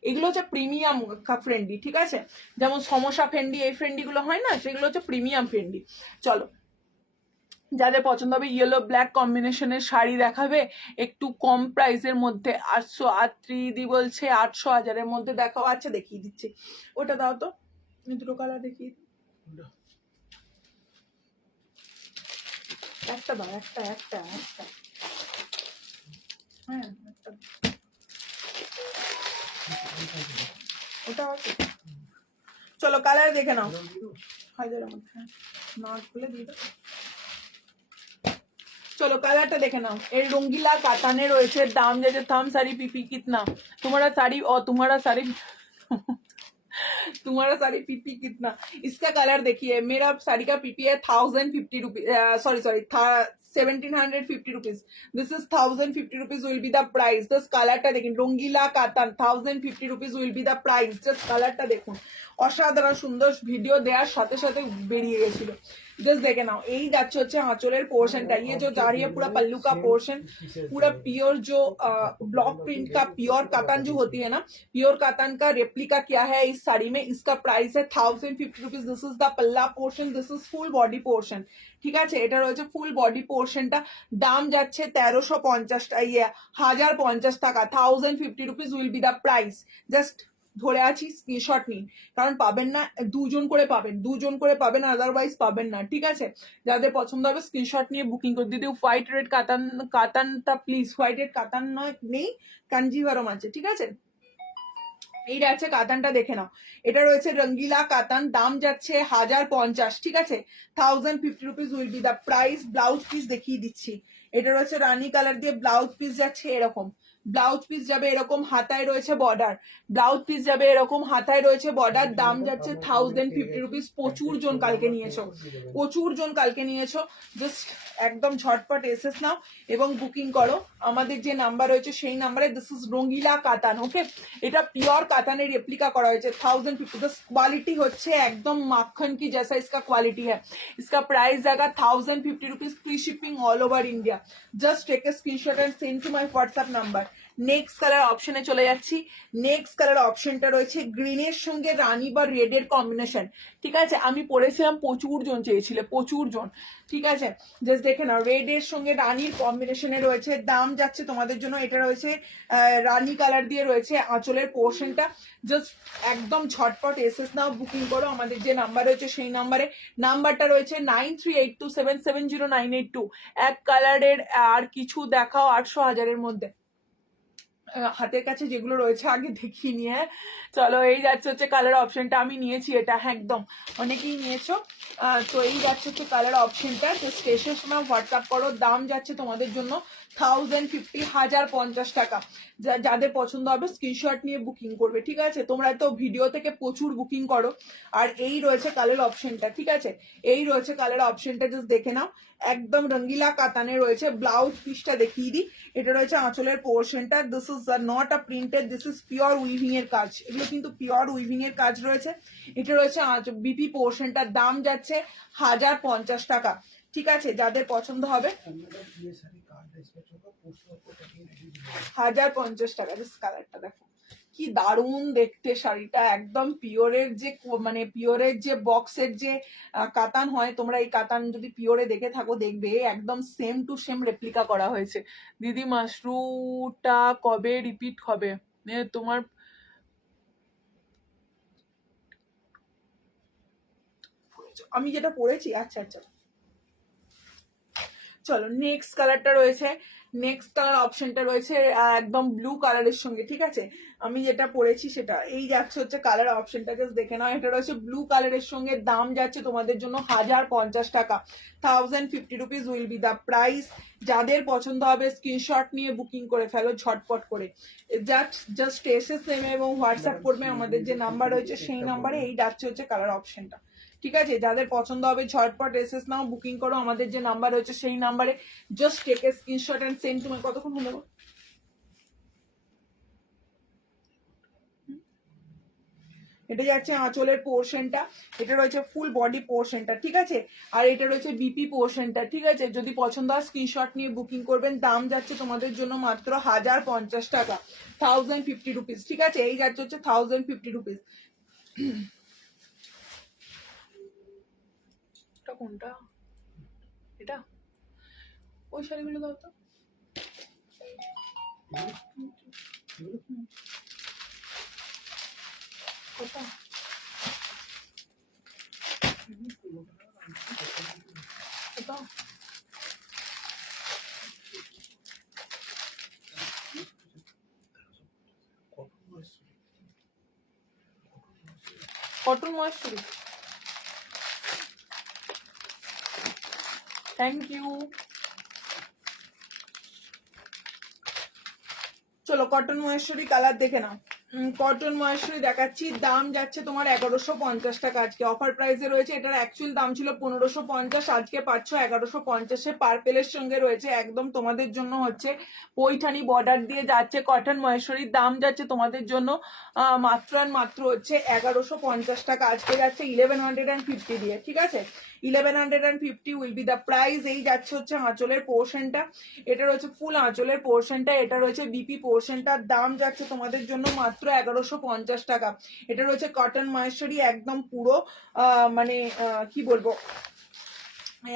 এগুলো হচ্ছে প্রিমিয়াম ফ্রেন্ডলি, ঠিক আছে, যেমন সমস্যা ফ্রেন্ডলি এই ফ্রেন্ডিগুলো হয় না, সেগুলো হচ্ছে প্রিমিয়াম ফ্রেন্ডলি। চলো যাদের পছন্দ হবে ইয়েলো ব্ল্যাক কম্বিনেশনের শাড়ি দেখাবে একটু কম প্রাইসের মধ্যে, 800 আর ত্রিদি বলছে 800 হাজারের মধ্যে দেখাও। আচ্ছা দেখিয়ে দিচ্ছি, ওটা দাও তো, দুটো কালার দেখিয়ে, একটা দাও, একটা একটা একটা, হ্যাঁ একটা, ওটা আছে। চলো কালার দেখে নাও, হাজারের মধ্যে না খুলে দিয়ে দাও। चलो कलरটা দেখে নাও। এই রঙ্গিলা কাতানে রয়েছে, দাম যাচ্ছে থাম साड़ी पीपी कितना, तुम्हारा साड़ी और तुम्हारा साड़ी तुम्हारा साड़ी पीपी कितना। इसका कलर देखिए, मेरा साड़ी का पीपी है 1050 rupees, sorry 1750 rupees. This is 1050 rupees will be the price. Just कलरটা দেখুন, রঙ্গিলা কাতান 1050 rupees will be the price. Just কালারটা দেখুন, অসাধারণ সুন্দর, ভিডিও দেওয়ার সাথে সাথে বেরিয়ে গেছিল। जस्ट देखे नाओ यही যাচ্ছে হচ্ছে আঁচলের পোর্শনটা, ये जो जा रही है पूरा पल्लू का पोर्शन, पूरा प्योर जो ब्लॉक प्रिंट का प्योर कातान जो होती है ना, प्योर कातान का रेप्लिका किया है इस साड़ी में। इसका प्राइस है 1050 रुपीज। दिस इज द पल्ला portion, this is full body portion, ঠিক আছে, এটা রয়েছে ফুল বডি পোর্শনটা। দাম যাচ্ছে 1350 টাকা, 1050 টাকা, 1050 rupees will be the price. Just ধরে আছি, স্ক্রিনশট নিন, কারণ পাবেন না, দুজন করে পাবেন, আদারওয়াইজ পাবেন না, ঠিক আছে। যাদের পছন্দ হবে স্ক্রিনশট নিয়ে বুকিং করে দিদি। হোয়াইট রেড কাতানটা প্লিজ, হোয়াইট রেড কাতান নয় নেই, কাঞ্জিভারম আছে, ঠিক আছে। এই যাচ্ছে কাতানটা দেখে নাও, এটা রয়েছে রঙ্গিলা কাতান, দাম যাচ্ছে 1050, ঠিক আছে, 1050 rupees will be the price. Blouse piece দেখিয়ে দিচ্ছি, এটা রয়েছে রানী কালার দিয়ে, ব্লাউজ পিস যাচ্ছে এরকম, ব্লাউজ পিস যাবে এরকম, হাতায় রয়েছে বর্ডার, ব্লাউজ পিস যাবে এরকম, হাতায় রয়েছে বর্ডার, দাম যাচ্ছে 1050 রুপিস। প্রচুর জন কালকে নিয়েছো, প্রচুর জন কালকে নিয়েছো, জাস্ট একদম ঝটপট এসেস নাও এবং বুকিং করো আমাদের যে নাম্বার রয়েছে সেই নাম্বারে। দিস ইজ রঙ্গিলা কাতান, ওকে, এটা পিওর কাতানের রেপ্লিকা করা হয়েছে, 1050। क्वालिटी হচ্ছে একদম মাখন কি जैसा इसका क्वालिटी है। इसका प्राइस जाएगा 1050 rupees, free shipping all over India. Just take a screenshot and send to my WhatsApp number. Next colour অপশনে চলে যাচ্ছি, নেক্সট কালার অপশনটা রয়েছে গ্রিনের সঙ্গে রানী বা রেডের কম্বিনেশন, ঠিক আছে, আমি পড়েছিলাম, প্রচুর জন চেয়েছিল, প্রচুর জন, ঠিক আছে, জাস্ট দেখে নাও, রেডের সঙ্গে রানীর কম্বিনেশনে রয়েছে, দাম যাচ্ছে তোমাদের জন্য, এটা রয়েছে রানী কালার দিয়ে রয়েছে আঁচলের পোর্শনটা। জাস্ট একদম ঝটপট এসএস নাও, বুকিং করো আমাদের যে নাম্বার রয়েছে সেই নাম্বারে। নাম্বারটা রয়েছে 9382770982। এক কালারের আর কিছু দেখাও 800-1000-এর মধ্যে, হাতের কাছে যেগুলো রয়েছে আগে দেখিয়ে নিয়ে। চলো, এই যাচ্ছে হচ্ছে কালার অপশনটা, আমি নিয়েছি এটা, হ্যাঁ একদম অনেকেই নিয়েছো। তো এই যাচ্ছে হচ্ছে কালার অপশনটা, তো স্টেশনের সময় হোয়াটসঅ্যাপ করো, দাম যাচ্ছে তোমাদের জন্য 1050, 1050 টাকা। যাদের পছন্দ হবে স্ক্রিনশট নিয়ে বুকিং করবে, ঠিক আছে, তোমরা তো ভিডিও থেকে প্রচুর বুকিং করো। আর এই রয়েছে কালার অপশনটা, ঠিক আছে, এই রয়েছে কালার অপশনটা, জাস্ট দেখে নাও, একদম রঙ্গিলা কাতানে রয়েছে। ব্লাউজ পিসটা দেখিয়ে দিই, এটা রয়েছে আঁচলের পোর্শনটা। This is not a printed, this is pure weaving এর কাজ, এগুলো কিন্তু পিওর উইভিং এর কাজ রয়েছে। এটা রয়েছে বিপি পোর্শনটার, দাম যাচ্ছে 1050 টাকা, ঠিক আছে, যাদের পছন্দ হবে 1050 টাকা। জাস্ট কালারটা দেখো কি দারুণ দেখতে শাড়িটা, একদম পিওরের যে মানে পিওরের যে বক্সের যে কাতান হয়, তোমরা এই কাতান যদি পিওরে দেখে থাকো দেখবে একদম সেম টু সেম রেপ্লিকা করা হয়েছে। দিদি মাশরুটা কবে রিপিট হবে? তোমার আমি যেটা পড়েছি, আচ্ছা আচ্ছা, চলো নেক্সট কালারটা রয়েছে, নেক্সট কালার অপশনটা রয়েছে একদম ব্লু কালারের সঙ্গে, ঠিক আছে, আমি যেটা পরেছি সেটা, এই যাচ্ছে হচ্ছে কালার অপশনটা, জাস্ট দেখে নাও, এটা রয়েছে ব্লু কালারের সঙ্গে, দাম যাচ্ছে তোমাদের জন্য 1050 টাকা, 1050 rupees will be the price. যাদের পছন্দ হবে স্ক্রিনশট নিয়ে বুকিং করে ফেলো ঝটপট করে, জাস্ট এসএস নেমে এবং হোয়াটসঅ্যাপ করবে আমাদের যে নাম্বার রয়েছে সেই নাম্বারে। এই যাচ্ছে হচ্ছে কালার অপশনটা, ঠিক আছে, যাদের পছন্দ হবে ঝটপট এসএস নাও, বুকিং করো আমাদের যে নাম্বার রয়েছে সেই নাম্বারে। Just take a screenshot and send to my, কতক্ষণ হলো? এটা যাচ্ছে আঁচলের পোর্শনটা, এটা রয়েছে ফুল বডি পোর্শনটা, ঠিক আছে, আর এটা রয়েছে বিপি পোর্শনটা, ঠিক আছে, যদি পছন্দ হয় স্ক্রিনশট নিয়ে বুকিং করবেন। দাম যাচ্ছে তোমাদের জন্য মাত্র 1050 টাকা, 1050 রুপিস, ঠিক আছে, এই যাচ্ছে হচ্ছে 1050 রুপিস। এটা কোনটা? এটা ওই শাড়িগুলো দাও তো, কোথা? কোথা? কটন ময়েশ্চারি, থ্যাংক ইউ। চলো কটন মহেশ্বরী কালার দেখে নাও, কটন মহেশ্বরী দেখাচ্ছি, দাম যাচ্ছে তোমার 1150 টাকা, আজকে অফার প্রাইসে রয়েছে, এটার অ্যাকচুয়াল দাম ছিল 1550, আজকে পাচ্ছ 1150-এ। পার্পেলের সঙ্গে রয়েছে একদম তোমাদের জন্য হচ্ছে পৈঠানি বর্ডার দিয়ে যাচ্ছে কটন মহেশ্বরীর, দাম যাচ্ছে তোমাদের জন্য মাত্র আর মাত্র হচ্ছে 1150 টাকা, আজকে যাচ্ছে 1150 দিয়ে, ঠিক আছে, 1150 উইল বি দ্য প্রাইস। এই যাচ্ছে হচ্ছে আঁচলের পোর্শনটা, এটা রয়েছে ফুল আঁচলের পোর্শনটা, এটা রয়েছে বিপি পোর্শনটার, দাম যাচ্ছে তোমাদের জন্য মাত্র 1150 টাকা। এটা রয়েছে কটন মহেশ্বরী, একদম পুরো মানে কি বলবো,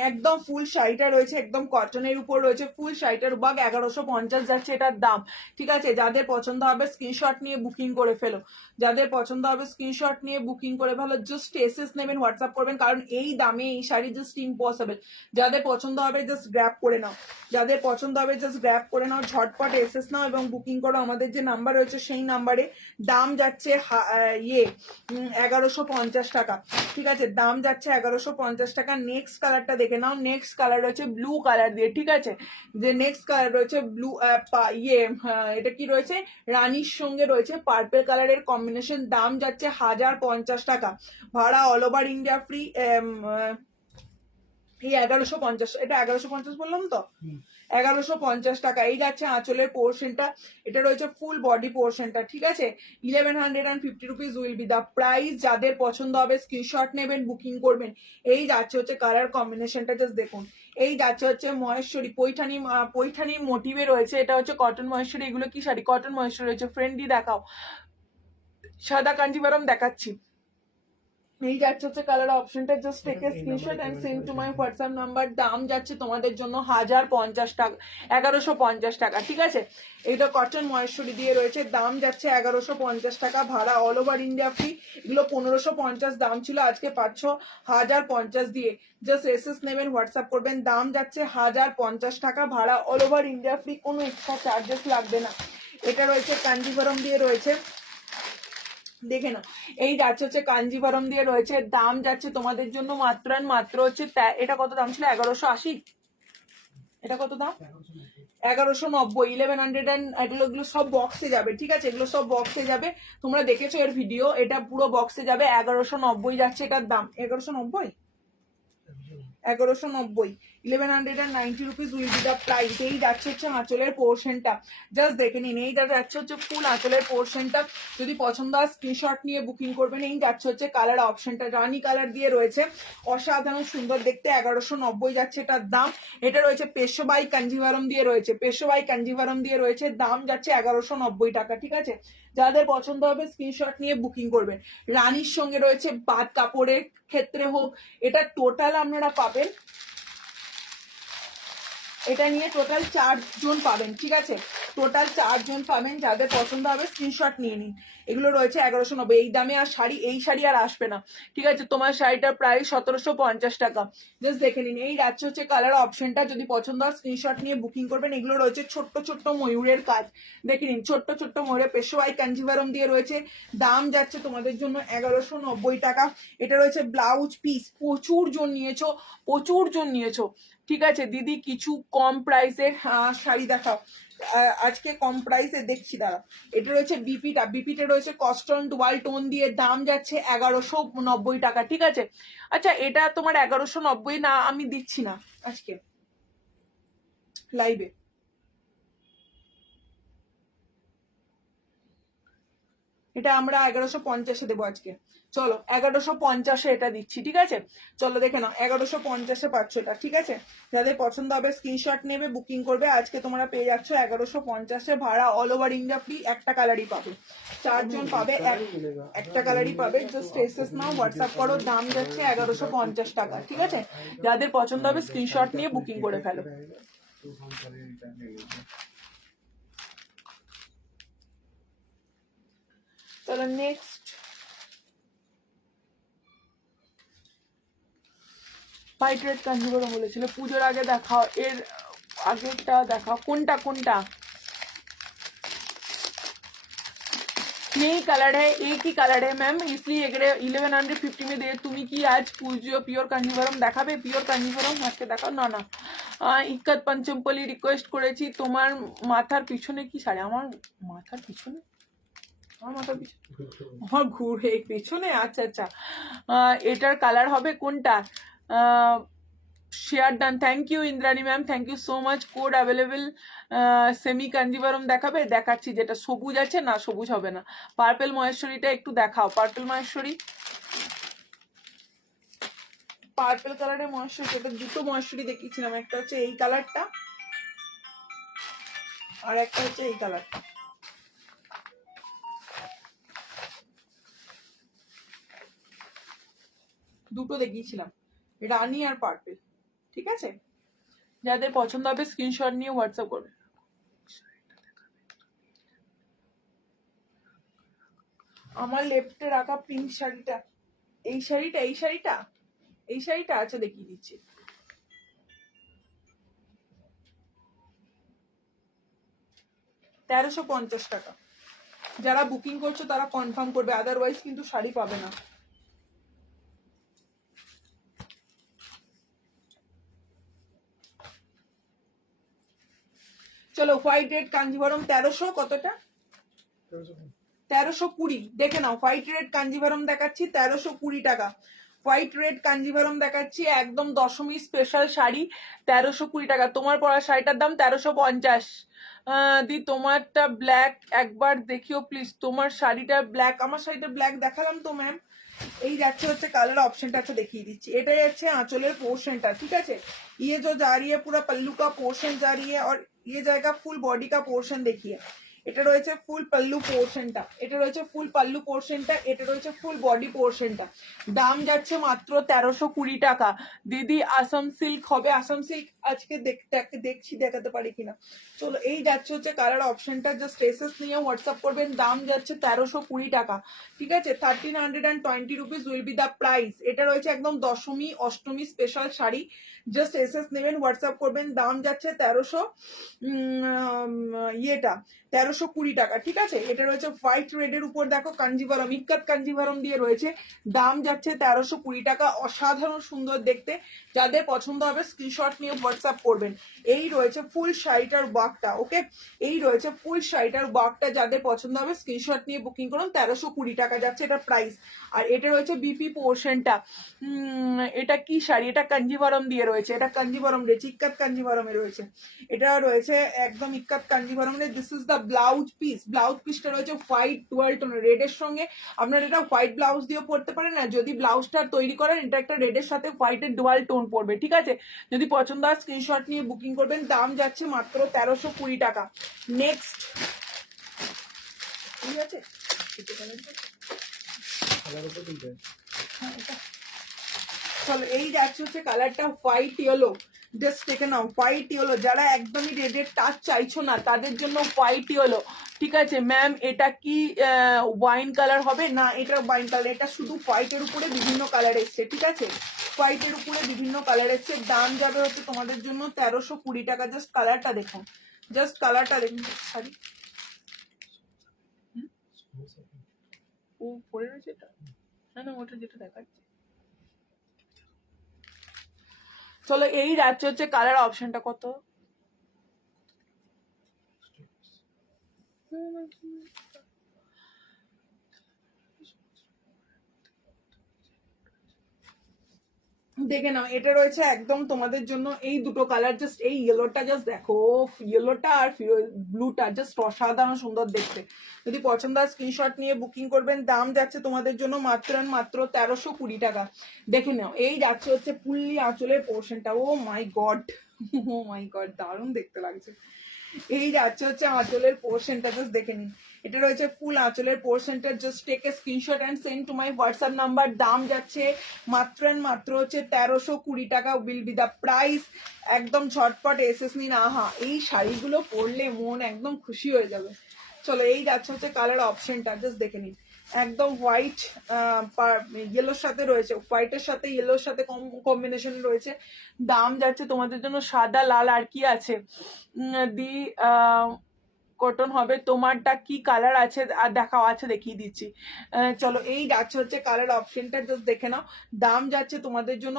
একদম ফুল শাড়িটা রয়েছে একদম কটনের উপর রয়েছে, ফুল শাড়িটার বাগ 1150 যাচ্ছে এটার দাম। ঠিক আছে, যাদের পছন্দ হবে স্ক্রিনশট নিয়ে বুকিং করে ফেলো, যাদের পছন্দ হবে স্ক্রিনশট নিয়ে বুকিং করে ফেলো, জাস্ট এসএস নেবেন, হোয়াটসঅ্যাপ করবেন, কারণ এই দামে এই শাড়ি জাস্ট ইম্পসিবল। যাদের পছন্দ হবে জাস্ট গ্র্যাব করে নাও, যাদের পছন্দ হবে জাস্ট গ্র্যাব করে নাও, ঝটপট এসএস নাও এবং বুকিং করো। আমাদের যে নাম্বার রয়েছে সেই নাম্বারে। দাম যাচ্ছে 1150 টাকা। ঠিক আছে, দাম যাচ্ছে 1150 টাকা। নেক্সট কালারটা দেখে নাও, নেক্সট কালার রয়েছে ব্লু কালার দিয়ে। ঠিক আছে, যে নেক্সট কালার রয়েছে ব্লু এটা কি রয়েছে, রানীর সঙ্গে রয়েছে পার্পল কালারের কম্বিনেশন। দাম যাচ্ছে 1050 টাকা, ভাড়া অল ওভার ইন্ডিয়া ফ্রি। এই 1150, এটা 1150 বললাম তো, 1150 টাকা। এই যাচ্ছে আঁচলের পোর্শনটা, এটা রয়েছে ফুল বডি পোর্শনটা। ঠিক আছে, 1150 rupees will be the price. যাদের পছন্দ হবে স্ক্রিনশট নেবেন, বুকিং করবেন। এই যাচ্ছে হচ্ছে কালার কম্বিনেশনটা, জাস্ট দেখুন। এই যাচ্ছে হচ্ছে মহেশ্বরী পৈঠানির মোটিভে রয়েছে, এটা হচ্ছে কটন মহেশ্বরী। এগুলো কি শাড়ি, কটন মহেশ্বরী রয়েছে। ফ্রেন্ডলি দেখাও, সাদা কাঞ্জিভারম দেখাচ্ছি। এই যাচ্ছে হচ্ছে কালার অপশনটা, just take a screenshot and send to my WhatsApp number. দাম যাচ্ছে তোমাদের জন্য 1050 টাকা, 1150 টাকা। ঠিক আছে, এটা কটন মহেশ্বরী দিয়ে রয়েছে, দাম যাচ্ছে 1150 টাকা, ভাড়া অল ওভার ইন্ডিয়া ফ্রি। এগুলো 1550 দাম ছিল, আজকে পাচ্ছ 1050 দিয়ে। জাস্ট এসএস নেবেন, হোয়াটসঅ্যাপ করবেন। দাম যাচ্ছে 1050 টাকা, ভাড়া অল ওভার ইন্ডিয়া ফ্রি, কোনো এক্সট্রা চার্জেস লাগবে না। এটা রয়েছে কাঞ্জিভরম দিয়ে রয়েছে, দেখে না। এই যাচ্ছে হচ্ছে কাঞ্জিভারম দিয়ে রয়েছে, দাম যাচ্ছে তোমাদের জন্য মাত্র মাত্র হচ্ছে এটা কত দাম ছিল, 1180। এটা কত দাম, 1190। 1100 এগুলো সব বক্সে যাবে। ঠিক আছে, এগুলো সব বক্সে যাবে, তোমরা দেখেছো এর ভিডিও, এটা পুরো বক্সে যাবে। 1190 যাচ্ছে এটার দাম, 1190, 1190। 1190 rupees will be the price. এই যাচ্ছে হচ্ছে আঁচলের পোর্শনটা, জাস্ট দেখে নিন। এই যাচ্ছে হচ্ছে ফুল আঁচলের পোর্শনটা, যদি পছন্দ হয় স্ক্রিনশট নিয়ে বুকিং করবেন। এই যাচ্ছে হচ্ছে কালার অপশনটা, রানী কালার দিয়ে রয়েছে, অসাধারণ সুন্দর দেখতে। 1190 যাচ্ছে এটার দাম। এটা রয়েছে পেশোবাই কাঞ্জিভারম দিয়ে রয়েছে, পেশোবাই কাঞ্জিভারম দিয়ে রয়েছে, দাম যাচ্ছে 1190 টাকা। ঠিক আছে, যাদের পছন্দ হবে স্ক্রিনশট নিয়ে বুকিং করবেন। রানীর সঙ্গে রয়েছে বাদ কাপড়ের ক্ষেত্রে হোক, এটা টোটাল আপনারা পাবেন, এটা নিয়ে টোটাল 4 জন পাবেন। ঠিক আছে, টোটাল 4 জন পাবেন, যাদের পছন্দ হবে স্ক্রিনশট নিয়ে নিন। এগুলো রয়েছে 1190, এই দামে আর এই শাড়ি আর আসবে না। ঠিক আছে, তোমার শাড়িটার প্রাইস 1750 টাকা, জাস্ট দেখে নিন। এই যাচ্ছে হচ্ছে কালার অপশনটা, যদি পছন্দ হয় স্ক্রিনশট নিয়ে বুকিং করবেন। এগুলো রয়েছে ছোট্ট ছোট্ট ময়ূরের কাজ, দেখে নিন, ছোট্ট ছোট্ট ময়ূরের পেশোয়াই কাঞ্জিভারম দিয়ে রয়েছে, দাম যাচ্ছে তোমাদের জন্য 1190 টাকা। এটা রয়েছে ব্লাউজ পিস, প্রচুর জন নিয়েছো, প্রচুর জন নিয়েছো। ঠিক আছে দিদি, কিছু কম প্রাইসের শাড়ি দেখাও, আজকে কম প্রাইসে দেখছি, দাঁড়া। এটা রয়েছে বিপিটা রয়েছে কস্টন ডুয়াল টোন দিয়ে, দাম যাচ্ছে 1190 টাকা। ঠিক আছে, আচ্ছা এটা তোমার 1190 না, আমি দিচ্ছি না আজকে লাইভে, এটা আমরা 1150-এ দেবো আজকে। চলো 1150-এ এটা দিচ্ছি। ঠিক আছে, চলো দেখে নাও, 1150-এ পাচ্ছ এটা। ঠিক আছে, যাদের পছন্দ হবে স্ক্রিনশট নেবে, বুকিং করবে। আজকে তোমরা পেয়ে যাচ্ছ 1150-এ, ভাড়া অল ওভার ইন্ডিয়া ফ্রি। একটা কালারই পাবে, 4 জন পাবে, একটা কালারই পাবে। জাস্ট এসএস নাও, হোয়াটসঅ্যাপ করো। দাম যাচ্ছে 1150 টাকা। ঠিক আছে, যাদের পছন্দ হবে স্ক্রিনশট নিয়ে বুকিং করে ফেলো। চলো নেক্সট, হোয়াইট রেড কাঞ্জিভরম বলেছিল পুজোর আগে দেখাও, এর আগেরটা দেখাও, কোনটা কোনটা, यही कलर है, एक ही कलर है मैम, इसलिए 1150 में दे। তুমি কি আজ পুজো পিওর কাঞ্জিভরম দেখাবে, পিওর কাঞ্জিভরম আজকে দেখাও না। না ইক্কত পঞ্চমপল্লী রিকোয়েস্ট করেছি, তোমার মাথার পিছনে কি শাড়ি, আমার মাথার পিছনে, আমার মাথার পিছনে, আমার ঘুরে পিছনে, আচ্ছা আচ্ছা। এটার কালার হবে কোনটা, share done, thank you Indrani ma'am, thank you so much. Code available, semi Kanjivaram দেখাবে, দেখাচ্ছি। যেটা সবুজ আছে, না সবুজ হবে না। পার্পেল মহেশ্বরীটা একটু দেখাও, পার্পেল মহেশ্বরী, পার্পেল কালারের মহেশ্বরী, এটা দুটো মহেশ্বরী দেখিয়েছিলাম, একটা হচ্ছে এই কালারটা আর একটা হচ্ছে এই কালারটা, দুটো দেখিয়েছিলাম, রানী আর পার্পেল। ঠিক আছে, যাদের পছন্দ হবে স্ক্রিনশট নিয়ে হোয়াটসঅ্যাপ করবে। আমার লেফটে রাখা পিঙ্ক শাড়িটা, এই শাড়িটা এই শাড়িটা এই শাড়িটা আছে, দেখিয়ে দিচ্ছি। $1350। যারা বুকিং করছো তারা কনফার্ম করবে, আদারওয়াইজ কিন্তু শাড়ি পাবে না। চলো হোয়াইট রেড কাঞ্জিভরম 1300 কতটা, 1320। দেখে নাও, হোয়াইট রেড কাঞ্জিভরম দেখাচ্ছি 1320 টাকা। হোয়াইট রেড কাঞ্জিভরম দেখাচ্ছি, একদম দশমী স্পেশাল শাড়ি 1320 টাকা। তোমার পরা শাড়িটার দাম 1350। দি তোমারটা ব্ল্যাক একবার দেখিও প্লিজ, তোমার শাড়িটা ব্ল্যাক। আমার শাড়িটা ব্ল্যাক দেখালাম তো ম্যাম। এই যাচ্ছে হচ্ছে কালার অপশনটা আছে, দেখিয়ে দিচ্ছি। এটাই হচ্ছে আঁচলের পোর্শনটা, ঠিক আছে। ये जो जा रही है पूरा पल्लू का पोर्शन जा रही है, और ये जाएगा फुल बॉडी का पोर्शन। देखिए এটা রয়েছে ফুল পাল্লু পোর্শনটা, এটা রয়েছে ফুল পাল্লু পোর্শনটা, এটা রয়েছে ফুল বডি পোর্শনটা। দাম যাচ্ছে মাত্র 1320 টাকা। দিদি আসাম সিল্ক হবে, আসাম সিল্ক আজকে দেখছি দেখাতে পারি কিনা। চলো এই যাচ্ছে হচ্ছে কালার অপশনটা, জাস্ট এসএস নিয়ে হোয়াটসঅ্যাপ করবেন। দাম যাচ্ছে 1320 টাকা, ঠিক আছে। 1320 rupees will be the price. এটা রয়েছে একদম Dashami Ashtami special sari, just SS নেবেন, হোয়াটসঅ্যাপ করবেন। দাম যাচ্ছে 1320 টাকা, ঠিক আছে। এটা রয়েছে হোয়াইট রেড এর উপর, দেখো কাঞ্জিভারম, ইক্কাত কাঞ্জিভারম দিয়ে রয়েছে। দাম যাচ্ছে 1320 টাকা, অসাধারণ সুন্দর দেখতে। যাদের পছন্দ হবে স্ক্রিনশট নিয়ে হোয়াটসঅ্যাপ করবেন। এই রয়েছে ফুল শাড়িটার ওয়ার্কটা, ওকে। এই রয়েছে ফুল শাড়িটার ওয়ার্কটা, যাদের পছন্দ হবে স্ক্রিনশট নিয়ে বুকিং করুন। 1320 টাকা যাচ্ছে এটা প্রাইস। আর এটা রয়েছে বিপি পোর্শনটা। এটা কি শাড়ি, এটা কাঞ্জিভারম দিয়ে রয়েছে, এটা কাঞ্জিভারম রয়েছে, ইক্কাত কাঞ্জিভারমে রয়েছে। এটা রয়েছে একদম ইক্কাত কাঞ্জিভারমে। This is the blouse piece. Blouse পিসটা রয়েছে হোয়াইট ডুয়াল টোন রেডের সঙ্গে। আপনারা এটা হোয়াইট ব্লাউজ দিয়েও পরতে পারেন, না যদি ব্লাউজটা তৈরি করেন এটা একটা রেডের সাথে হোয়াইটের ডুয়াল টোন পড়বে, ঠিক আছে। যদি পছন্দ হয় স্ক্রিনশট নিয়ে বুকিং করবেন। দাম যাচ্ছে মাত্র 1320 টাকা। নেক্সট, ঠিক আছে। চলো এই যাচ্ছে হচ্ছে কালারটা হোয়াইট ইয়েলো, জাস্ট দেখে নাও হোয়াইট ইয়েলো। যারা একদমই রেডের টাচ চাইছো না তাদের জন্য হোয়াইট ইয়েলো, ঠিক আছে। ম্যাম এটা কি ওয়াইন কালার হবে না, এটা ওয়াইন কালার, এটা শুধু হোয়াইটের উপরে বিভিন্ন কালার এসছে, ঠিক আছে। হোয়াইটের উপরে বিভিন্ন কালার এসছে। দাম যাবে হচ্ছে তোমাদের জন্য 1320 টাকা। জাস্ট কালারটা দেখুন, জাস্ট কালারটা দেখুন। সরি, ও পরে রয়েছে এটা, না না ওটা যেটা দেখাচ্ছে। চলো এই যাচ্ছে হচ্ছে কালার অপশনটা কত, দেখে নাও। এটা রয়েছে একদম তোমাদের জন্য এই দুটো কালার, জাস্ট এই ইয়েলোটা জাস্ট দেখো, ইয়েলোটা আর ব্লুটা জাস্ট অসাধারণ সুন্দর দেখতে। যদি পছন্দ হয় স্ক্রিনশট নিয়ে বুকিং করবেন। দাম যাচ্ছে তোমাদের জন্য মাত্র 1320 টাকা। দেখে নাও এই যাচ্ছে হচ্ছে ফুললি আঁচলের পোর্শনটা। ও my god, O my god, দারুণ দেখতে লাগছে। এই যাচ্ছে হচ্ছে আঁচলের পোর্শনটা, জাস্ট দেখে নিন। এটা রয়েছে ফুল আঁচলের পোর্শনটা। Just take a screenshot and send to my WhatsApp number. দাম যাচ্ছে মাত্র হচ্ছে 1320 টাকা উইল বি দ্য প্রাইস। একদম ঝটপট এসএস নিন। আহা, এই শাড়িগুলো পরলে মন একদম খুশি হয়ে যাবে। চলো এই যাচ্ছে হচ্ছে কালার অপশনটা, জাস্ট দেখে নিন। একদম হোয়াইট ইয়েলোর সাথে রয়েছে, হোয়াইটের সাথে ইয়েলোর সাথে কম্বিনেশন রয়েছে। দাম যাচ্ছে তোমাদের জন্য সাদা লাল আর কি আছে দি কটন হবে। তোমারটা কি কালার আছে আর দেখাও, আছে দেখিয়ে দিচ্ছি। চলো এই যাচ্ছে হচ্ছে কালার অপশনটা, জাস্ট দেখে নাও। দাম যাচ্ছে তোমাদের জন্য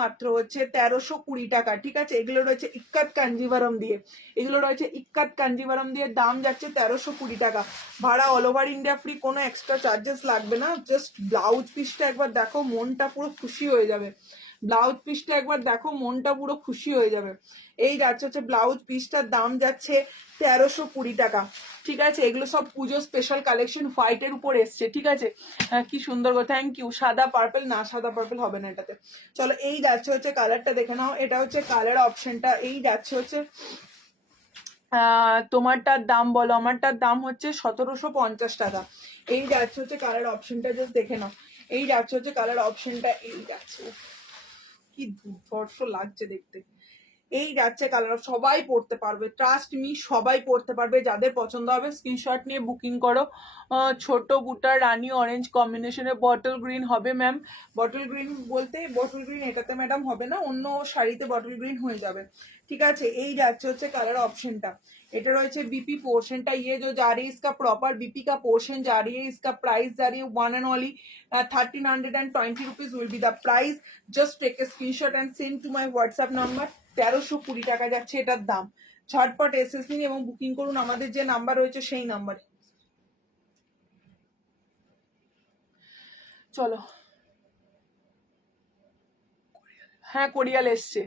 মাত্র হচ্ছে 1320 টাকা, ঠিক আছে। এগুলো রয়েছে ইক্কাত কাঞ্জিভারম দিয়ে, এগুলো রয়েছে ইক্কাত কাঞ্জিভারম দিয়ে। দাম যাচ্ছে 1320 টাকা। ভাড়া অল ওভার ইন্ডিয়া ফ্রি, কোনো এক্সট্রা চার্জেস লাগবে না। জাস্ট ব্লাউজ পিসটা একবার দেখো, মনটা পুরো খুশি হয়ে যাবে। ব্লাউজ পিসটা একবার দেখো, মনটা পুরো খুশি হয়ে যাবে। এই যাচ্ছে হচ্ছে ব্লাউজ পিসটার দাম যাচ্ছে 1320 টাকা, ঠিক আছে। এগুলো সব পুজো স্পেশাল কালেকশন, হোয়াইটের উপর এসছে, ঠিক আছে। কি সুন্দর গো, থ্যাংক ইউ। সাদা পার্পল না, সাদা পার্পল হবে না এটাতে। চলো এই যাচ্ছে হচ্ছে কালারটা দেখে নাও। এটা হচ্ছে কালার অপশনটা। এই যাচ্ছে হচ্ছে তোমারটার দাম বলো। আমারটার দাম হচ্ছে 1750 টাকা। এই যাচ্ছে হচ্ছে কালার অপশনটা, জাস্ট দেখে নাও। এই যাচ্ছে হচ্ছে কালার অপশনটা, এই যাচ্ছে। কি দুর্ধর্ষ লাগছে দেখতে। এই যাচ্ছে কালার, সবাই পড়তে পারবে, ট্রাস্ট মি, সবাই পড়তে পারবে। যাদের পছন্দ হবে স্ক্রিনশট নিয়ে বুকিং করো। ছোট বুটা রানী অরেঞ্জ কম্বিনেশনে বটল গ্রিন হবে ম্যাম। বটল গ্রিন বলতে বটল গ্রিন এটাতে ম্যাডাম হবে না, অন্য শাড়িতে বটল গ্রিন হয়ে যাবে। ঠিক আছে, এই যাচ্ছে হচ্ছে কালার অপশনটা। এটা রয়েছে बीपी पोर्शनটা, ये जो जा रही है इसका प्रॉपर बीपी का पोर्शन जा रही है, इसका प्राइस जा रही है 1 and only 1320 rupees will be the price. Just take a screenshot and send to my WhatsApp number. 1320 টাকা যাচ্ছে এটার দাম। ঝটপট এসএস নিন এবং বুকিং করুন আমাদের যে নাম্বার রয়েছে সেই নাম্বারে। চলো, হ্যাঁ কোরিয়াল এসছে।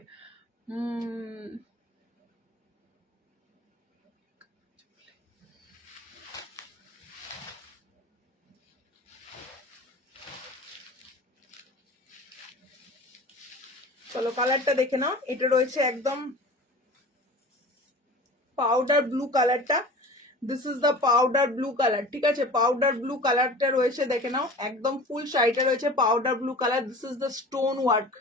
চলো কালারটা দেখে নাও, এটা রয়েছে একদম পাউডার ব্লু কালারটা। This is the powder blue colour. ঠিক আছে, পাউডার ব্লু কালারটা রয়েছে, দেখে নাও একদম ফুল শাড়িটা রয়েছে powder blue colour. This is the stone work,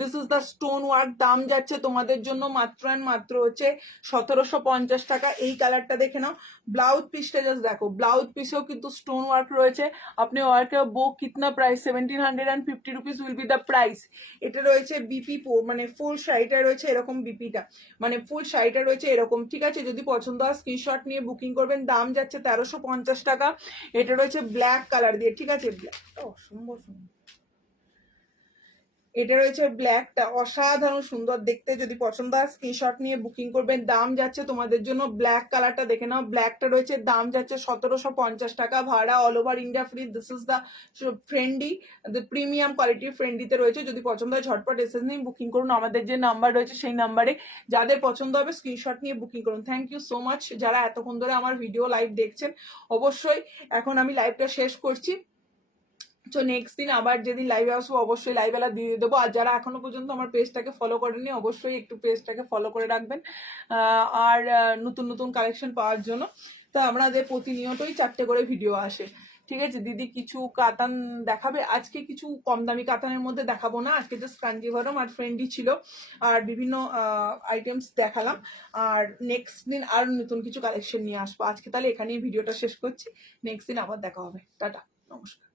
this is the stone work. দাম যাচ্ছে তোমাদের জন্য মাত্র অ্যান্ড মাত্র হচ্ছে 1750 টাকা। এই কালারটা দেখে নাও। ব্লাউজ পিসটা জাস্ট দেখো, ব্লাউজ পিসেও কিন্তু স্টোন ওয়ার্ক রয়েছে। আপনি ওয়ার্কে বো কিতনা price, 1750 rupees will be the price. এটা রয়েছে বিপি, মানে ফুল শাড়িটা রয়েছে এরকম, বিপিটা মানে ফুল শাড়িটা রয়েছে এরকম। ঠিক আছে, যদি পছন্দ হয় স্ক্রিনশট নিয়ে বুকিং করবেন। দাম যাচ্ছে 1350 টাকা। এটা রয়েছে ব্ল্যাক কালার দিয়ে। ঠিক আছে, ব্ল্যাকটা অসম্ভব সুন্দর। এটা রয়েছে ব্ল্যাকটা, অসাধারণ সুন্দর দেখতে। যদি পছন্দ হয় স্ক্রিনশট নিয়ে বুকিং করবেন। দাম যাচ্ছে তোমাদের জন্য, ব্ল্যাক কালারটা দেখে নাও, ব্ল্যাকটা রয়েছে, দাম যাচ্ছে 1750 টাকা। ভাড়া all over India free. This is the ফ্রেন্ডি, প্রিমিয়াম কোয়ালিটির ফ্রেন্ডিতে রয়েছে। যদি পছন্দ হয় ঝটপট এসএস নিয়ে বুকিং করুন আমাদের যে নাম্বার রয়েছে সেই নাম্বারে। যাদের পছন্দ হবে স্ক্রিনশট নিয়ে বুকিং করুন। থ্যাংক ইউ সো মাচ যারা এতক্ষণ ধরে আমার ভিডিও লাইভ দেখছেন। অবশ্যই এখন আমি লাইভটা শেষ করছি। তো নেক্সট দিন আবার যেদিন লাইভে আসবো অবশ্যই লাইভ বেলা দিয়ে দেবো। আর যারা এখনো পর্যন্ত আমার পেজটাকে ফলো করেননি অবশ্যই একটু পেজটাকে ফলো করে রাখবেন। আর নতুন নতুন কালেকশন পাওয়ার জন্য। তা আমাদের প্রতিনিয়তই 4টে করে ভিডিও আসে। ঠিক আছে, দিদি কিছু কাতান দেখাবে আজকে? কিছু কম দামি কাতানের মধ্যে দেখাবো না আজকে, জাস্ট কাঞ্জিভরম আর ফ্রেন্ডই ছিল, আর বিভিন্ন আইটেমস দেখালাম। আর নেক্সট দিন আর নতুন কিছু কালেকশন নিয়ে আসবো। আজকে তাহলে এখানেই ভিডিওটা শেষ করছি, নেক্সট দিন আবার দেখা হবে। টাটা, নমস্কার।